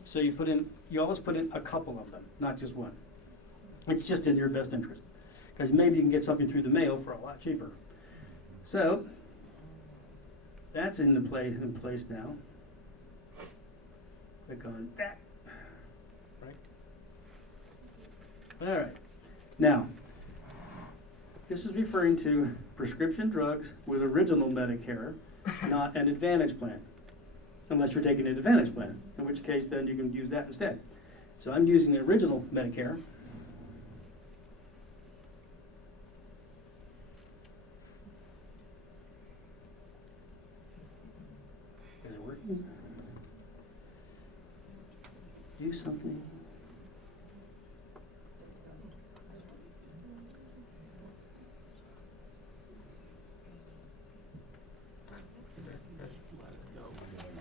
So you always put in a couple of them, not just one. It's just in your best interest, because maybe you can get something through the mail for a lot cheaper. So that's in place now. Click on that. Right. All right. Now, this is referring to prescription drugs with original Medicare, not an Advantage plan, unless you're taking an Advantage plan, in which case then you can use that instead. So I'm using the original Medicare. Is it working? Do something.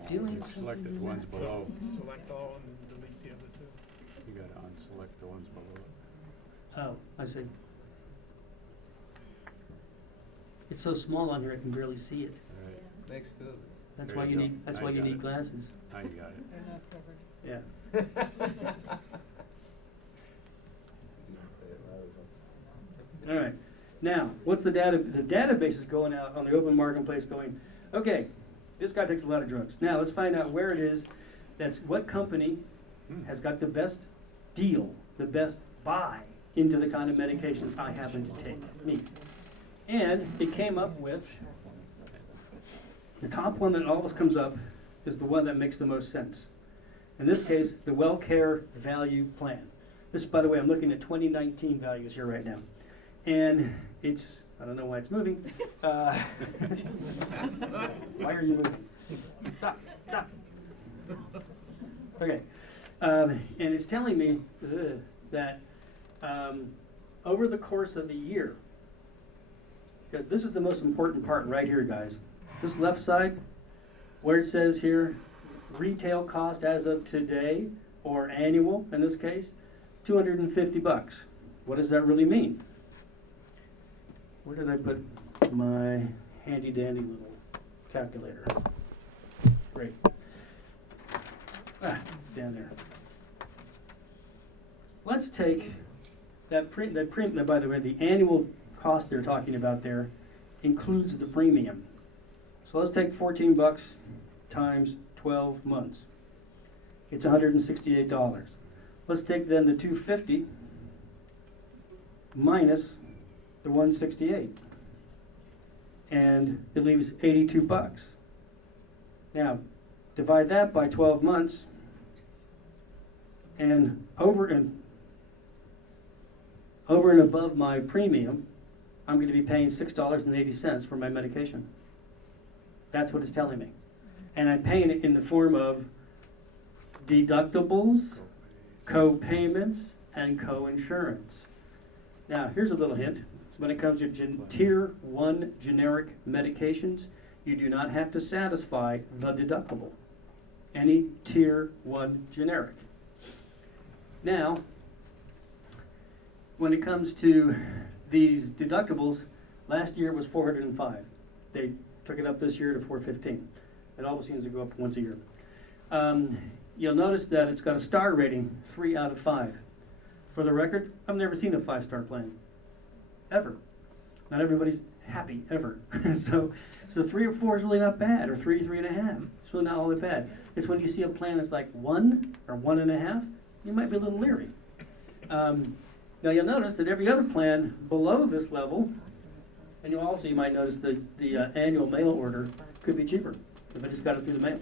Doing Select the something. ones below. Select all and delete the other two. You gotta unselect the ones below. Oh, I see. It's so small on here I can barely see it. Alright, That's There why you you go. need. That's Now why you you got need it. glasses. now you got it. They're not covered. Yeah. All right. Now, what's the data? The database is going out on the open marketplace going, okay, this guy takes a lot of drugs. Now, let's find out where it is. That's what company has got the best deal, the best buy into the kind of medications I happen to take, me. And it came up with, the top one that always comes up is the one that makes the most sense. In this case, the WellCare Value Plan. This, by the way, I'm looking at 2019 values here right now. And it's, I don't know why it's moving. Why are you moving? Stop, stop. Okay. And it's telling me that over the course of a year, because this is the most important part right here, guys. This left side, where it says here, retail cost as of today, or annual in this case, $250. What does that really mean? Where did I put my handy dandy little calculator? Great. Down there. Let's take that by the way, the annual cost they're talking about there includes the premium. So let's take $14 times 12 months. It's $168. Let's take then the $250 minus the $168, and it leaves $82. Now, divide that by 12 months, and over and above my premium, I'm going to be paying $6.80 for my medication. That's what it's telling me. And I'm paying it in the form of deductibles, co-payments, and co-insurance. Now, here's a little hint. When it comes to Tier 1 generic medications, you do not have to satisfy the deductible. Any Tier 1 generic. Now, when it comes to these deductibles, last year was $405. They took it up this year to $415. It always seems to go up once a year. You'll notice that it's got a star rating, 3 out of 5. For the record, I've never seen a 5-star plan, ever. Not everybody's happy, ever. so 3 or 4 is really not bad, or 3, 3.5. It's really not all that bad. It's when you see a plan that's like 1 or 1.5, you might be a little leery. Now you'll notice that every other plan below this level, and you might notice the annual mail order could be cheaper if I just got it through the mail.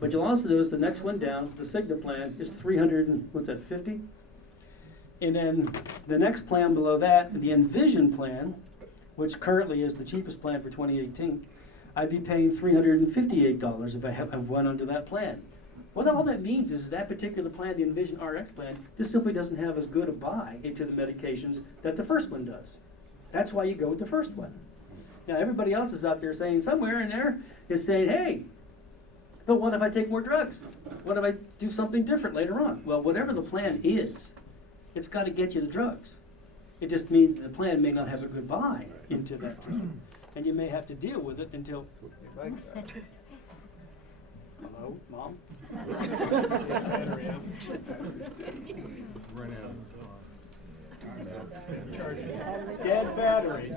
But you'll also notice the next one down, the Cigna plan, is 350. And then the next plan below that, the Envision plan, which currently is the cheapest plan for 2018, I'd be paying $358 if I went under that plan. What all that means is that particular plan, the Envision RX plan, just simply doesn't have as good a buy into the medications that the first one does. That's why you go with the first one. Now, everybody else is out there saying, somewhere in there is saying, hey, but what if I take more drugs? What if I do something different later on? Well, whatever the plan is, it's got to get you the drugs. It just means that the plan may not have a good buy into that drug. And you may have to deal with it until, hello, Mom? Run out. Dead battery.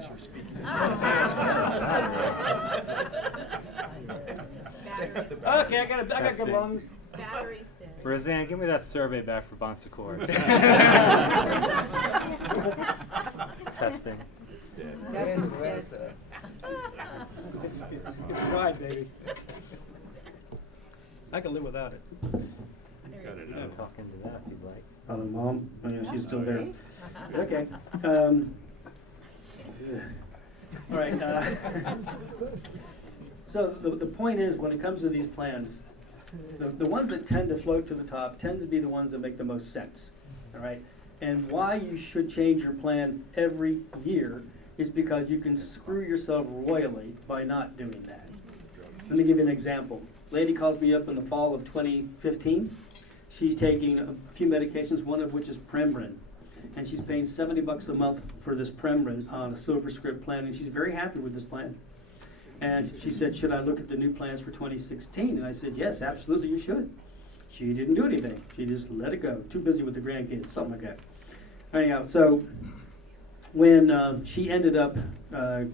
Okay, I got good lungs. Battery's dead. Roseanne, give me that survey back for Bon Secours. Testing. It's fried, baby. I can live without it. Got it out. Talk into that if you'd like. Hello, Mom. Oh, yeah, she's still there. Okay. All right. So the point is, when it comes to these plans, the ones that tend to float to the top tend to be the ones that make the most sense. All right. And why you should change your plan every year is because you can screw yourself royally by not doing that. Let me give you an example. Lady calls me up in the fall of 2015. She's taking a few medications, one of which is Premarin. And she's paying $70 a month for this Premarin on a silver script plan, and she's very happy with this plan. And she said, should I look at the new plans for 2016? And I said, yes, absolutely you should. She didn't do anything. She just let it go. Too busy with the grandkids, something like that. Anyhow, so when she ended up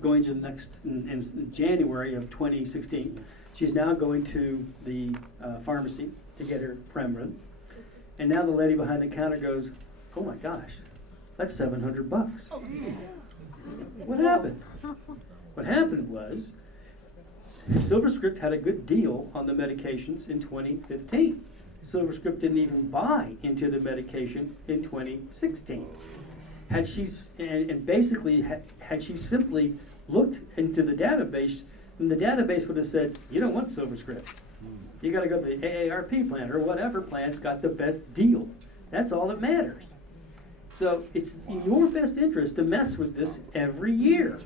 going to the next, in January of 2016, she's now going to the pharmacy to get her Premarin. And now the lady behind the counter goes, oh my gosh, that's $700. What happened? What happened was, SilverScript had a good deal on the medications in 2015. SilverScript didn't even buy into the medication in 2016. Had she simply looked into the database, then the database would have said, you don't want SilverScript. You got to go to the AARP plan or whatever plan's got the best deal. That's all that matters. So it's in your best interest to mess with this every year.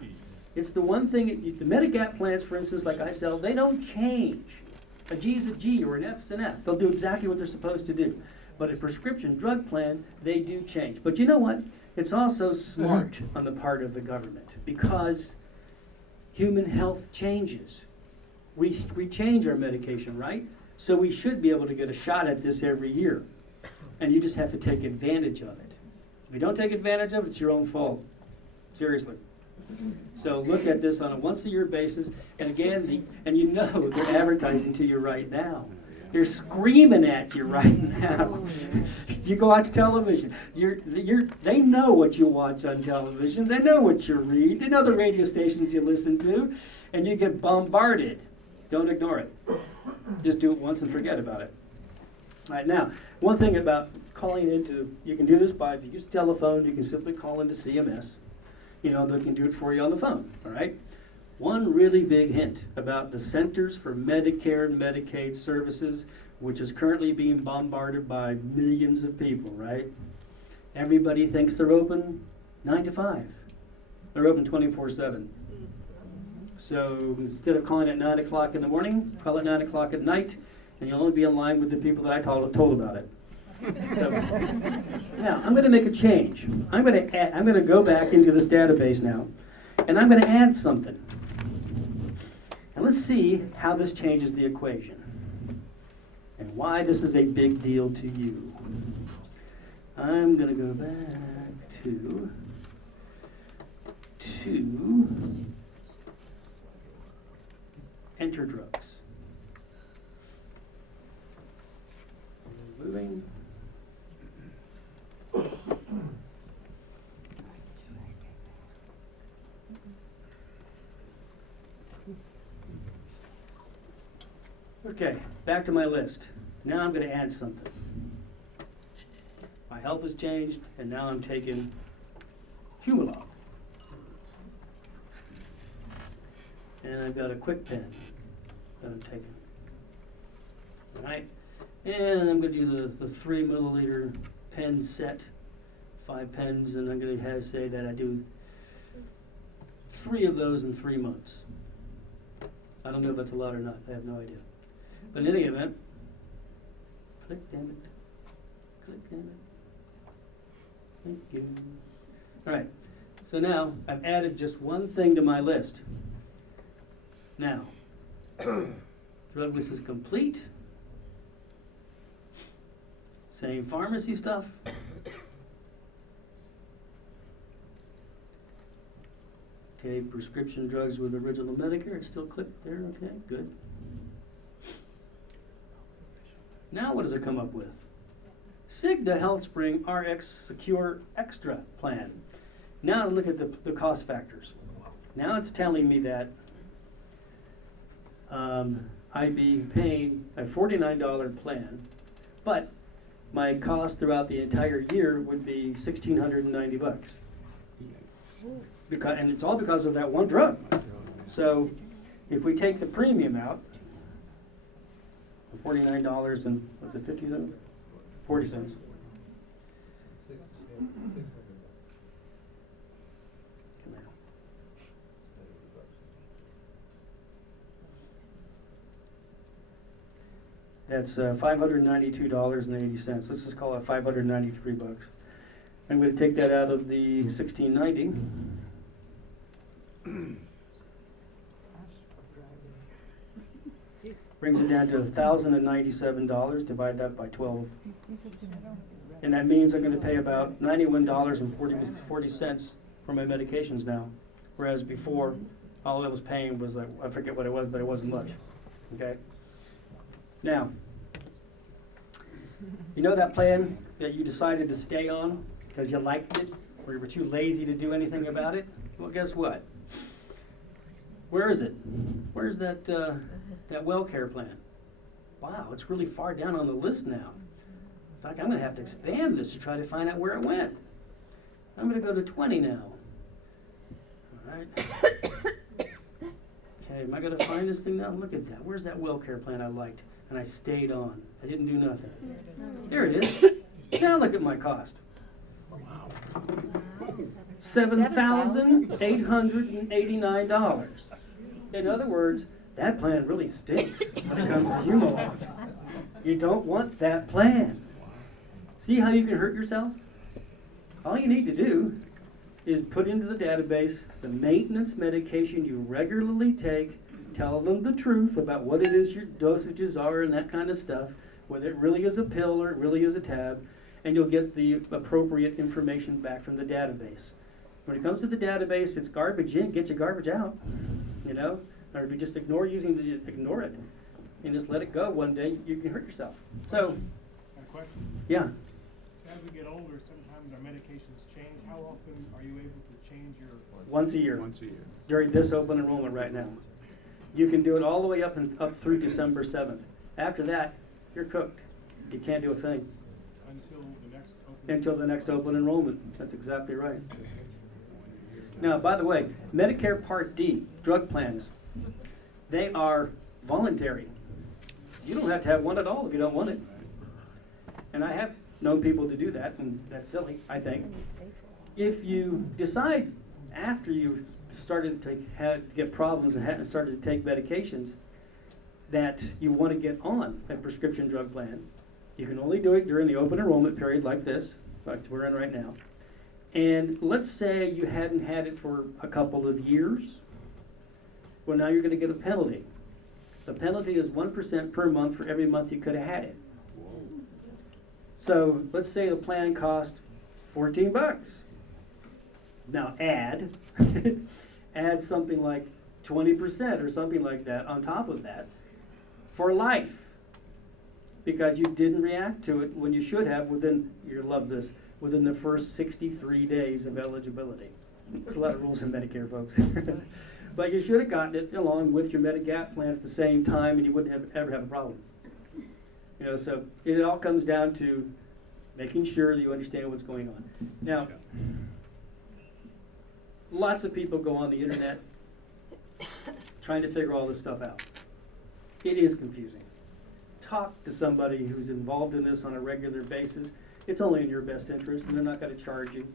It's the one thing, the Medigap plans, for instance, like I sell, they don't change. A G is a G or an F is an F. They'll do exactly what they're supposed to do. But in prescription drug plans, they do change. But you know what? It's also smart on the part of the government because human health changes. We change our medication, right? So we should be able to get a shot at this every year. And you just have to take advantage of it. If you don't take advantage of it, it's your own fault. Seriously. So look at this on a once-a-year basis. And again, you know they're advertising to you right now. They're screaming at you right now. You go watch television. They know what you watch on television. They know what you read. They know the radio stations you listen to. And you get bombarded. Don't ignore it. Just do it once and forget about it. All right, now, one thing about calling into, you can do this by, if you use telephone, you can simply call into CMS. You know, they can do it for you on the phone, all right? One really big hint about the Centers for Medicare and Medicaid Services, which is currently being bombarded by millions of people, right? Everybody thinks they're open 9 to 5. They're open 24/7. So instead of calling at 9 o'clock in the morning, call at 9 o'clock at night, and you'll only be in line with the people that I told about it. So, now, I'm going to make a change. I'm going to go back into this database now, and I'm going to add something. And let's see how this changes the equation and why this is a big deal to you. I'm going to go back to enter drugs. Moving. Okay, back to my list. Now I'm going to add something. My health has changed, and now I'm taking Humalog. And I've got a quick pen that I'm taking. All right, and I'm gonna do the 3 milliliter pen set, 5 pens, and I'm gonna say that I do 3 of those in 3 months. I don't know if that's a lot or not, I have no idea. But in any event, click, damn it. Click, damn it. Thank you. All right, so now I've added just one thing to my list. Now, drug list is complete. Same pharmacy stuff. Okay, prescription drugs with original Medicare, it's still clicked there, okay, good. Now what does it come up with? Cigna HealthSpring RX Secure Extra Plan. Now look at the cost factors. Now it's telling me that I'd be paying a $49 plan, but my cost throughout the entire year would be $1,690. And it's all because of that one drug. So if we take the premium out, $49 and what's it, 50 cents? 40 cents. That's $592.80. Let's just call it $593. I'm going to take that out of the $1,690. Brings it down to $1,097. Divide that by 12. And that means I'm going to pay about $91.40 for my medications now. Whereas before, all I was paying was, like, I forget what it was, but it wasn't much. Okay? Now, you know that plan that you decided to stay on because you liked it, or you were too lazy to do anything about it? Well, guess what? Where is it? Where's that WellCare plan? Wow, it's really far down on the list now. In fact, I'm going to have to expand this to try to find out where it went. I'm going to go to 20 now. All right. Okay, am I going to find this thing now? Look at that. Where's that WellCare plan I liked? And I stayed on. I didn't do nothing. There it is. Now look at my cost. $7,889. In other words, that plan really stinks when it comes to Humalog. You don't want that plan. See how you can hurt yourself? All you need to do is put into the database the maintenance medication you regularly take, tell them the truth about what it is your dosages are and that kind of stuff, whether it really is a pill or it really is a tab, and you'll get the appropriate information back from the database. When it comes to the database, it's garbage in, get your garbage out, you know? Or if you just ignore it and just let it go one day, you can hurt yourself. So, A question. yeah. As we get older, sometimes our medications change. How often are you able to change your? Once a year. Once a year. During this open enrollment right now. You can do it all the way up through December 7th. After that, you're cooked. You can't do a thing. Until the next open enrollment. That's exactly right. Now, by the way, Medicare Part D drug plans, they are voluntary. You don't have to have one at all if you don't want it. And I have known people to do that, and that's silly, I think. If you decide after you started to get problems and started to take medications that you want to get on a prescription drug plan, you can only do it during the open enrollment period like this, like we're in right now. And let's say you hadn't had it for a couple of years. Well, now you're going to get a penalty. The penalty is 1% per month for every month you could have had it. So let's say the plan cost $14. Now add something like 20% or something like that on top of that for life, because you didn't react to it when you should have within, you'll love this, within the first 63 days of eligibility. There's a lot of rules in Medicare, folks. But you should have gotten it along with your Medigap plan at the same time, and you wouldn't ever have a problem. You know, so it all comes down to making sure that you understand what's going on. Now, lots of people go on the internet trying to figure all this stuff out. It is confusing. Talk to somebody who's involved in this on a regular basis. It's only in your best interest, and they're not going to charge you,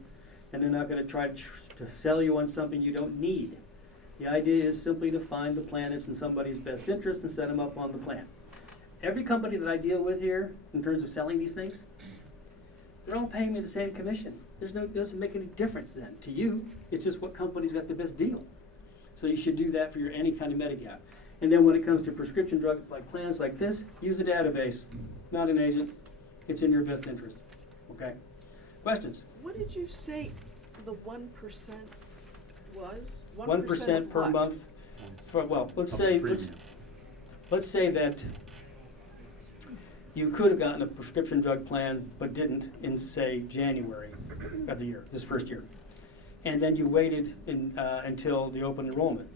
and they're not going to try to sell you on something you don't need. The idea is simply to find the plan that's in somebody's best interest and set them up on the plan. Every company that I deal with here, in terms of selling these things, they're all paying me the same commission. It doesn't make any difference then to you. It's just what company's got the best deal. So you should do that for your any kind of Medigap. And then when it comes to prescription drug like plans like this, use a database, not an agent. It's in your best interest. Okay? Questions? What did you say the 1% was? 1% per what? month. Well, let's Of say premium. let's say that you could have gotten a prescription drug plan but didn't in, say, January of the year, this first year. And then you waited until the open enrollment.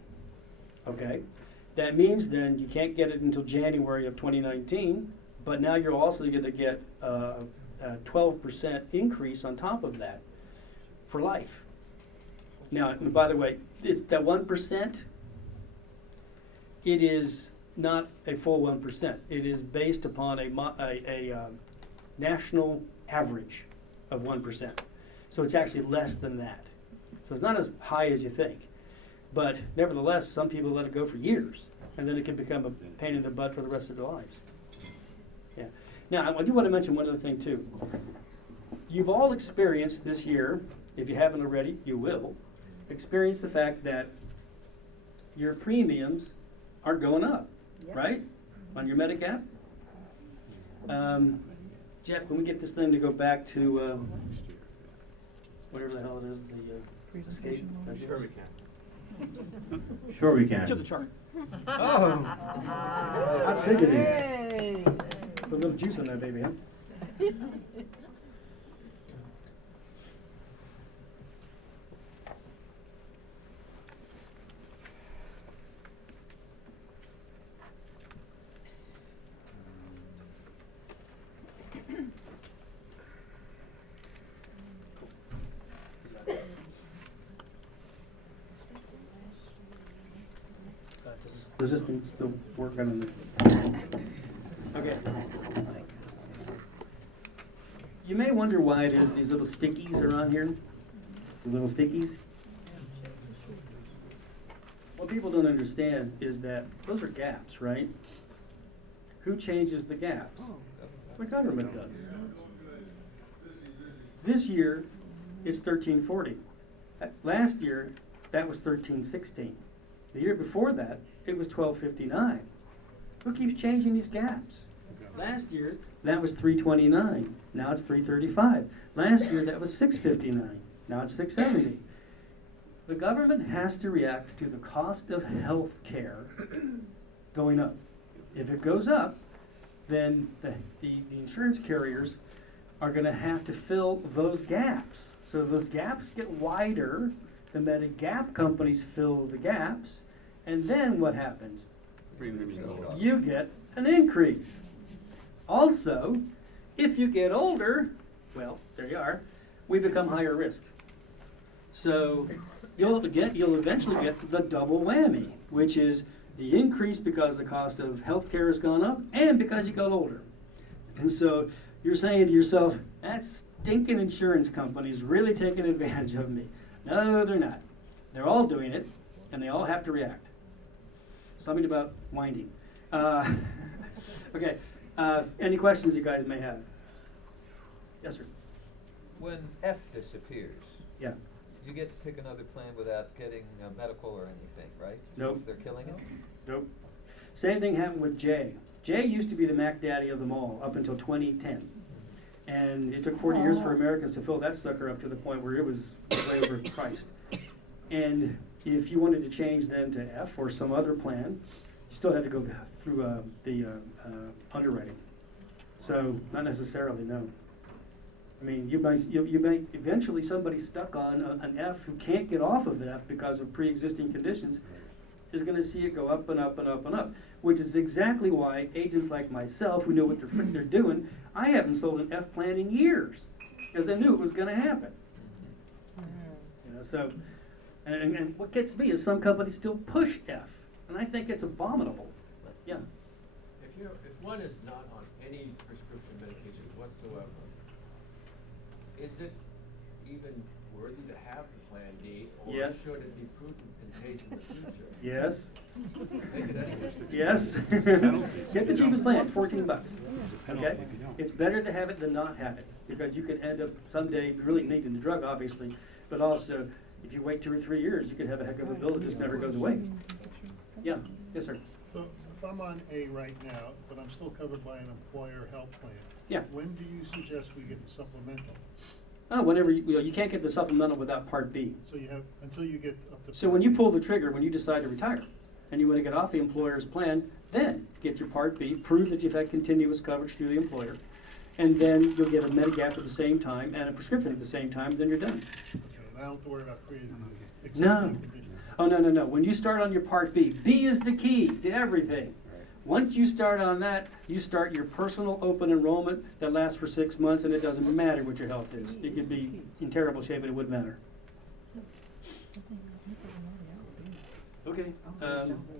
Okay? That means then you can't get it until January of 2019, but now you're also going to get a 12% increase on top of that for life. Now, and by the way, it's that 1%, it is not a full 1%. It is based upon a national average of 1%. So it's actually less than that. So it's not as high as you think. But nevertheless, some people let it go for years, and then it can become a pain in the butt for the rest of their lives. Yeah. Now, I do want to mention one other thing, too. You've all experienced this year, if you haven't already, you will, experience the fact that your premiums are going up, Yep. right? On your Medigap. Jeff, can we get this thing to go back to whatever the hell it is, the escape? Presentation. Sure we can. Sure we can. To the chart. Oh! Hot diggity. Hey. Put a little juice on that baby, huh? Does this thing still work on this? Okay. You may wonder why it is these little stickies are on here. The little stickies. What people don't understand is that those are gaps, right? Who changes the gaps? The government does. This year, it's 1340. Last year, that was 1316. The year before that, it was 1259. Who keeps changing these gaps? Last year, that was 329. Now it's 335. Last year, that was 659. Now it's 670. The government has to react to the cost of health care going up. If it goes up, then the insurance carriers are going to have to fill those gaps. So those gaps get wider, the Medigap companies fill the gaps, and then what happens? Premiums go up. You get an increase. Also, if you get older, well, there you are, we become higher risk. So you'll eventually get the double whammy, which is the increase because the cost of healthcare has gone up and because you got older. And so you're saying to yourself, that stinking insurance company's really taking advantage of me. No, they're not. They're all doing it, and they all have to react. Something about winding. Okay. Any questions you guys may have? Yes, sir. When F disappears, Yeah. you get to pick another plan without getting medical or anything, right? Nope. Since they're killing it? Nope. Same thing happened with J. J used to be the Mac Daddy of them all up until 2010. And it took 40 years for Americans to fill that sucker up to the point where it was way overpriced. And if you wanted to change then to F or some other plan, you still had to go through the underwriting. So not necessarily, no. I mean, you might eventually somebody stuck on an F who can't get off of F because of pre-existing conditions is going to see it go up and up and up and up, which is exactly why agents like myself who know what they're doing, I haven't sold an F plan in years because they knew it was gonna happen. You know, so, and what gets me is some companies still push F, and I think it's abominable. Yeah. If one is not on any prescription medication whatsoever, is it even worthy to have the Plan D, or Yes. should it be prudent in case in the future? Yes. Take it anyway. Yes. Get the cheapest plan, $14. Okay? It's better to have it than not have it, because you could end up someday really needing the drug, obviously, but also, if you wait 2 or 3 years, you could have a heck of a bill that just never goes away. Yeah, yes, sir. So if I'm on A right now, but I'm still covered by an employer health plan. Yeah. When do you suggest we get the supplemental? Whenever, you can't get the supplemental without Part B. So you have, until you get up to. So when you pull the trigger, when you decide to retire, and you want to get off the employer's plan, then get your Part B, prove that you've had continuous coverage through the employer, and then you'll get a Medigap at the same time and a prescription at the same time, then you're done. Okay, and I don't have to worry about creating these No. existing conditions. Oh, no. When you start on your Part B, B is the key to everything. Once you start on that, you start your personal open enrollment that lasts for 6 months, and it doesn't matter what your health is. You could be in terrible shape, and it wouldn't matter. Okay,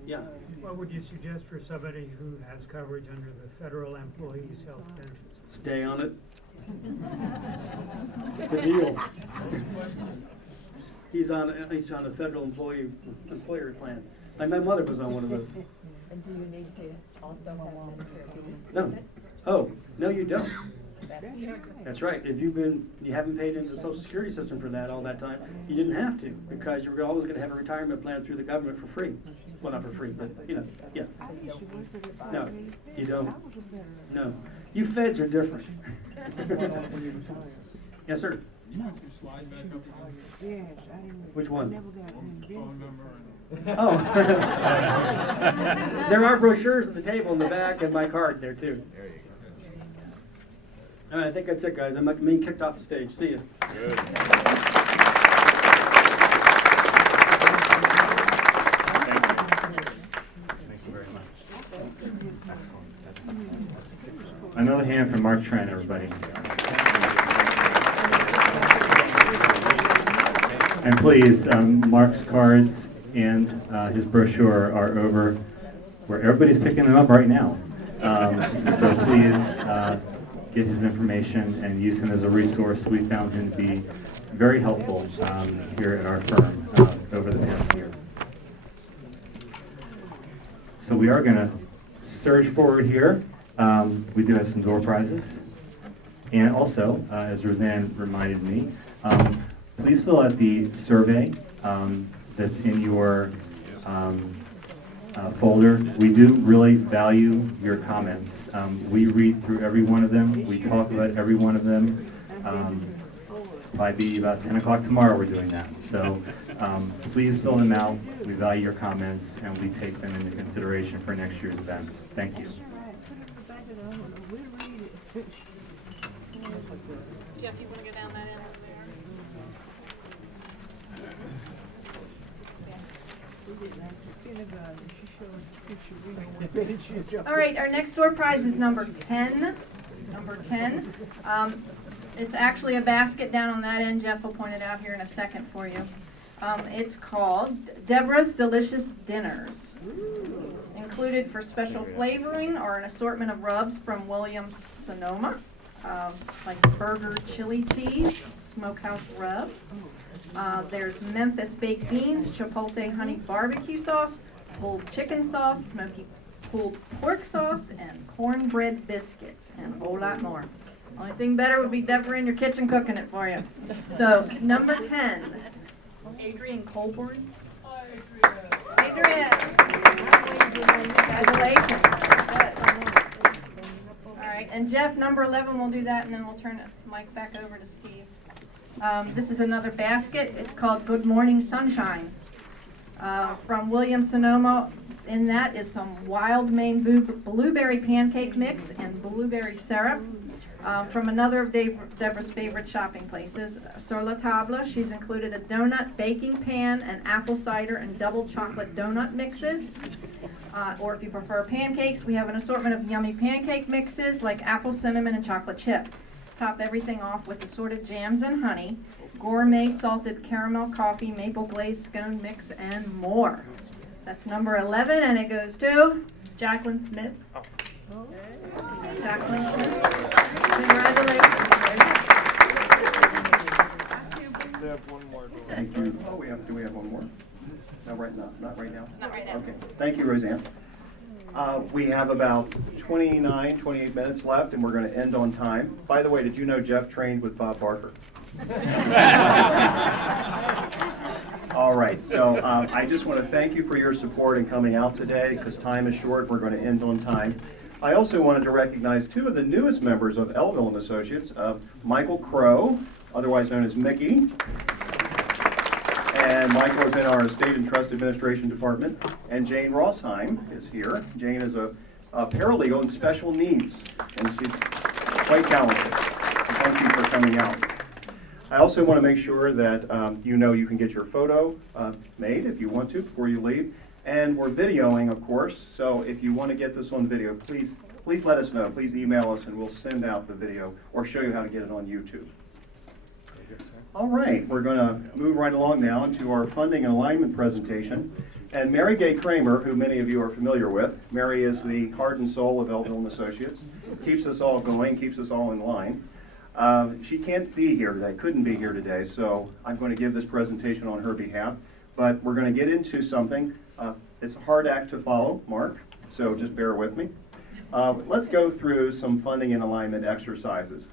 yeah. What would you suggest for somebody who has coverage under the federal employees' health benefits? Stay on it. It's a deal. He's on a federal employer plan. My mother was on one of those. And do you need to also have Medicare? No. Oh, no, you don't. That's right. If you haven't paid into the Social Security system for that all that time, you didn't have to, because you're always going to have a retirement plan through the government for free. Well, not for free, but yeah. No, you don't. No, you feds are different. Yes, sir. Which one? Oh. There are brochures at the table in the back and my card there too. There you go. All right, I think that's it, guys. I'm being kicked off the stage. See you. Good. Thank you very much. Excellent. Another hand from Mark Trent, everybody. And please, Mark's cards and his brochure are over where everybody's picking them up right now. So please get his information and use him as a resource. We found him to be very helpful here at our firm over the past year. So we are going to surge forward here. We do have some door prizes. And also, as Roseanne reminded me, please fill out the survey that's in your folder. We do really value your comments. We read through every one of them. We talk about every one of them. Probably be about 10 o'clock tomorrow we're doing that. So please fill them out. We value your comments, and we take them into consideration for next year's events. Thank you. Jeff, you want to go down that end over there? All right, our next door prize is number 10. Number 10. It's actually a basket down on that end. Jeff will point it out here in a second for you. It's called Deborah's Delicious Dinners. Included for special flavoring are an assortment of rubs from Williams-Sonoma, like burger chili cheese, smokehouse rub. There's Memphis baked beans, chipotle honey barbecue sauce, pulled chicken sauce, smoky pulled pork sauce, and cornbread biscuits, and a whole lot more. Only thing better would be Deborah in your kitchen cooking it for you. So, number 10. Adrian Colborn. Hi, Adrian. Congratulations. Good. All right, and Jeff, number 11, we'll do that, and then we'll turn the mic back over to Steve. This is another basket. It's called Good Morning Sunshine. From Williams-Sonoma. In that is some wild Maine blueberry pancake mix and blueberry syrup. From another of Deborah's favorite shopping places, Sur La Table. She's included a donut baking pan and apple cider and double chocolate donut mixes. Or if you prefer pancakes, we have an assortment of yummy pancake mixes like apple cinnamon and chocolate chip. top everything off with assorted jams and honey, gourmet salted caramel coffee, maple glazed scone mix, and more. That's number 11, and it goes to Jacqueline Smith. Jacqueline Smith. Congratulations. Thank you. Oh, do we have one more? No, not right now? Not right now. Okay, thank you, Roseanne. We have about 28 minutes left, and we're going to end on time. By the way, did you know Jeff trained with Bob Barker? All right, so I just want to thank you for your support in coming out today, because time is short. We're going to end on time. I also wanted to recognize two of the newest members of Elville and Associates, Michael Crow, otherwise known as Mickey. And Michael is in our Estate and Trust Administration Department. And Jane Rossheim is here. Jane is a paralegal in special needs, and she's quite talented. Thank you for coming out. I also want to make sure that you know you can get your photo made if you want to before you leave. And we're videoing, of course, so if you want to get this on video, please let us know. Please email us and we'll send out the video or show you how to get it on YouTube. All right, we're going to move right along now into our funding and alignment presentation. And Mary Gay Kramer, who many of you are familiar with, Mary is the heart and soul of Elville and Associates, keeps us all going, keeps us all in line. She can't be here today, couldn't be here today, so I'm going to give this presentation on her behalf. But we're going to get into something. It's a hard act to follow, Mark, so just bear with me. Let's go through some funding and alignment exercises.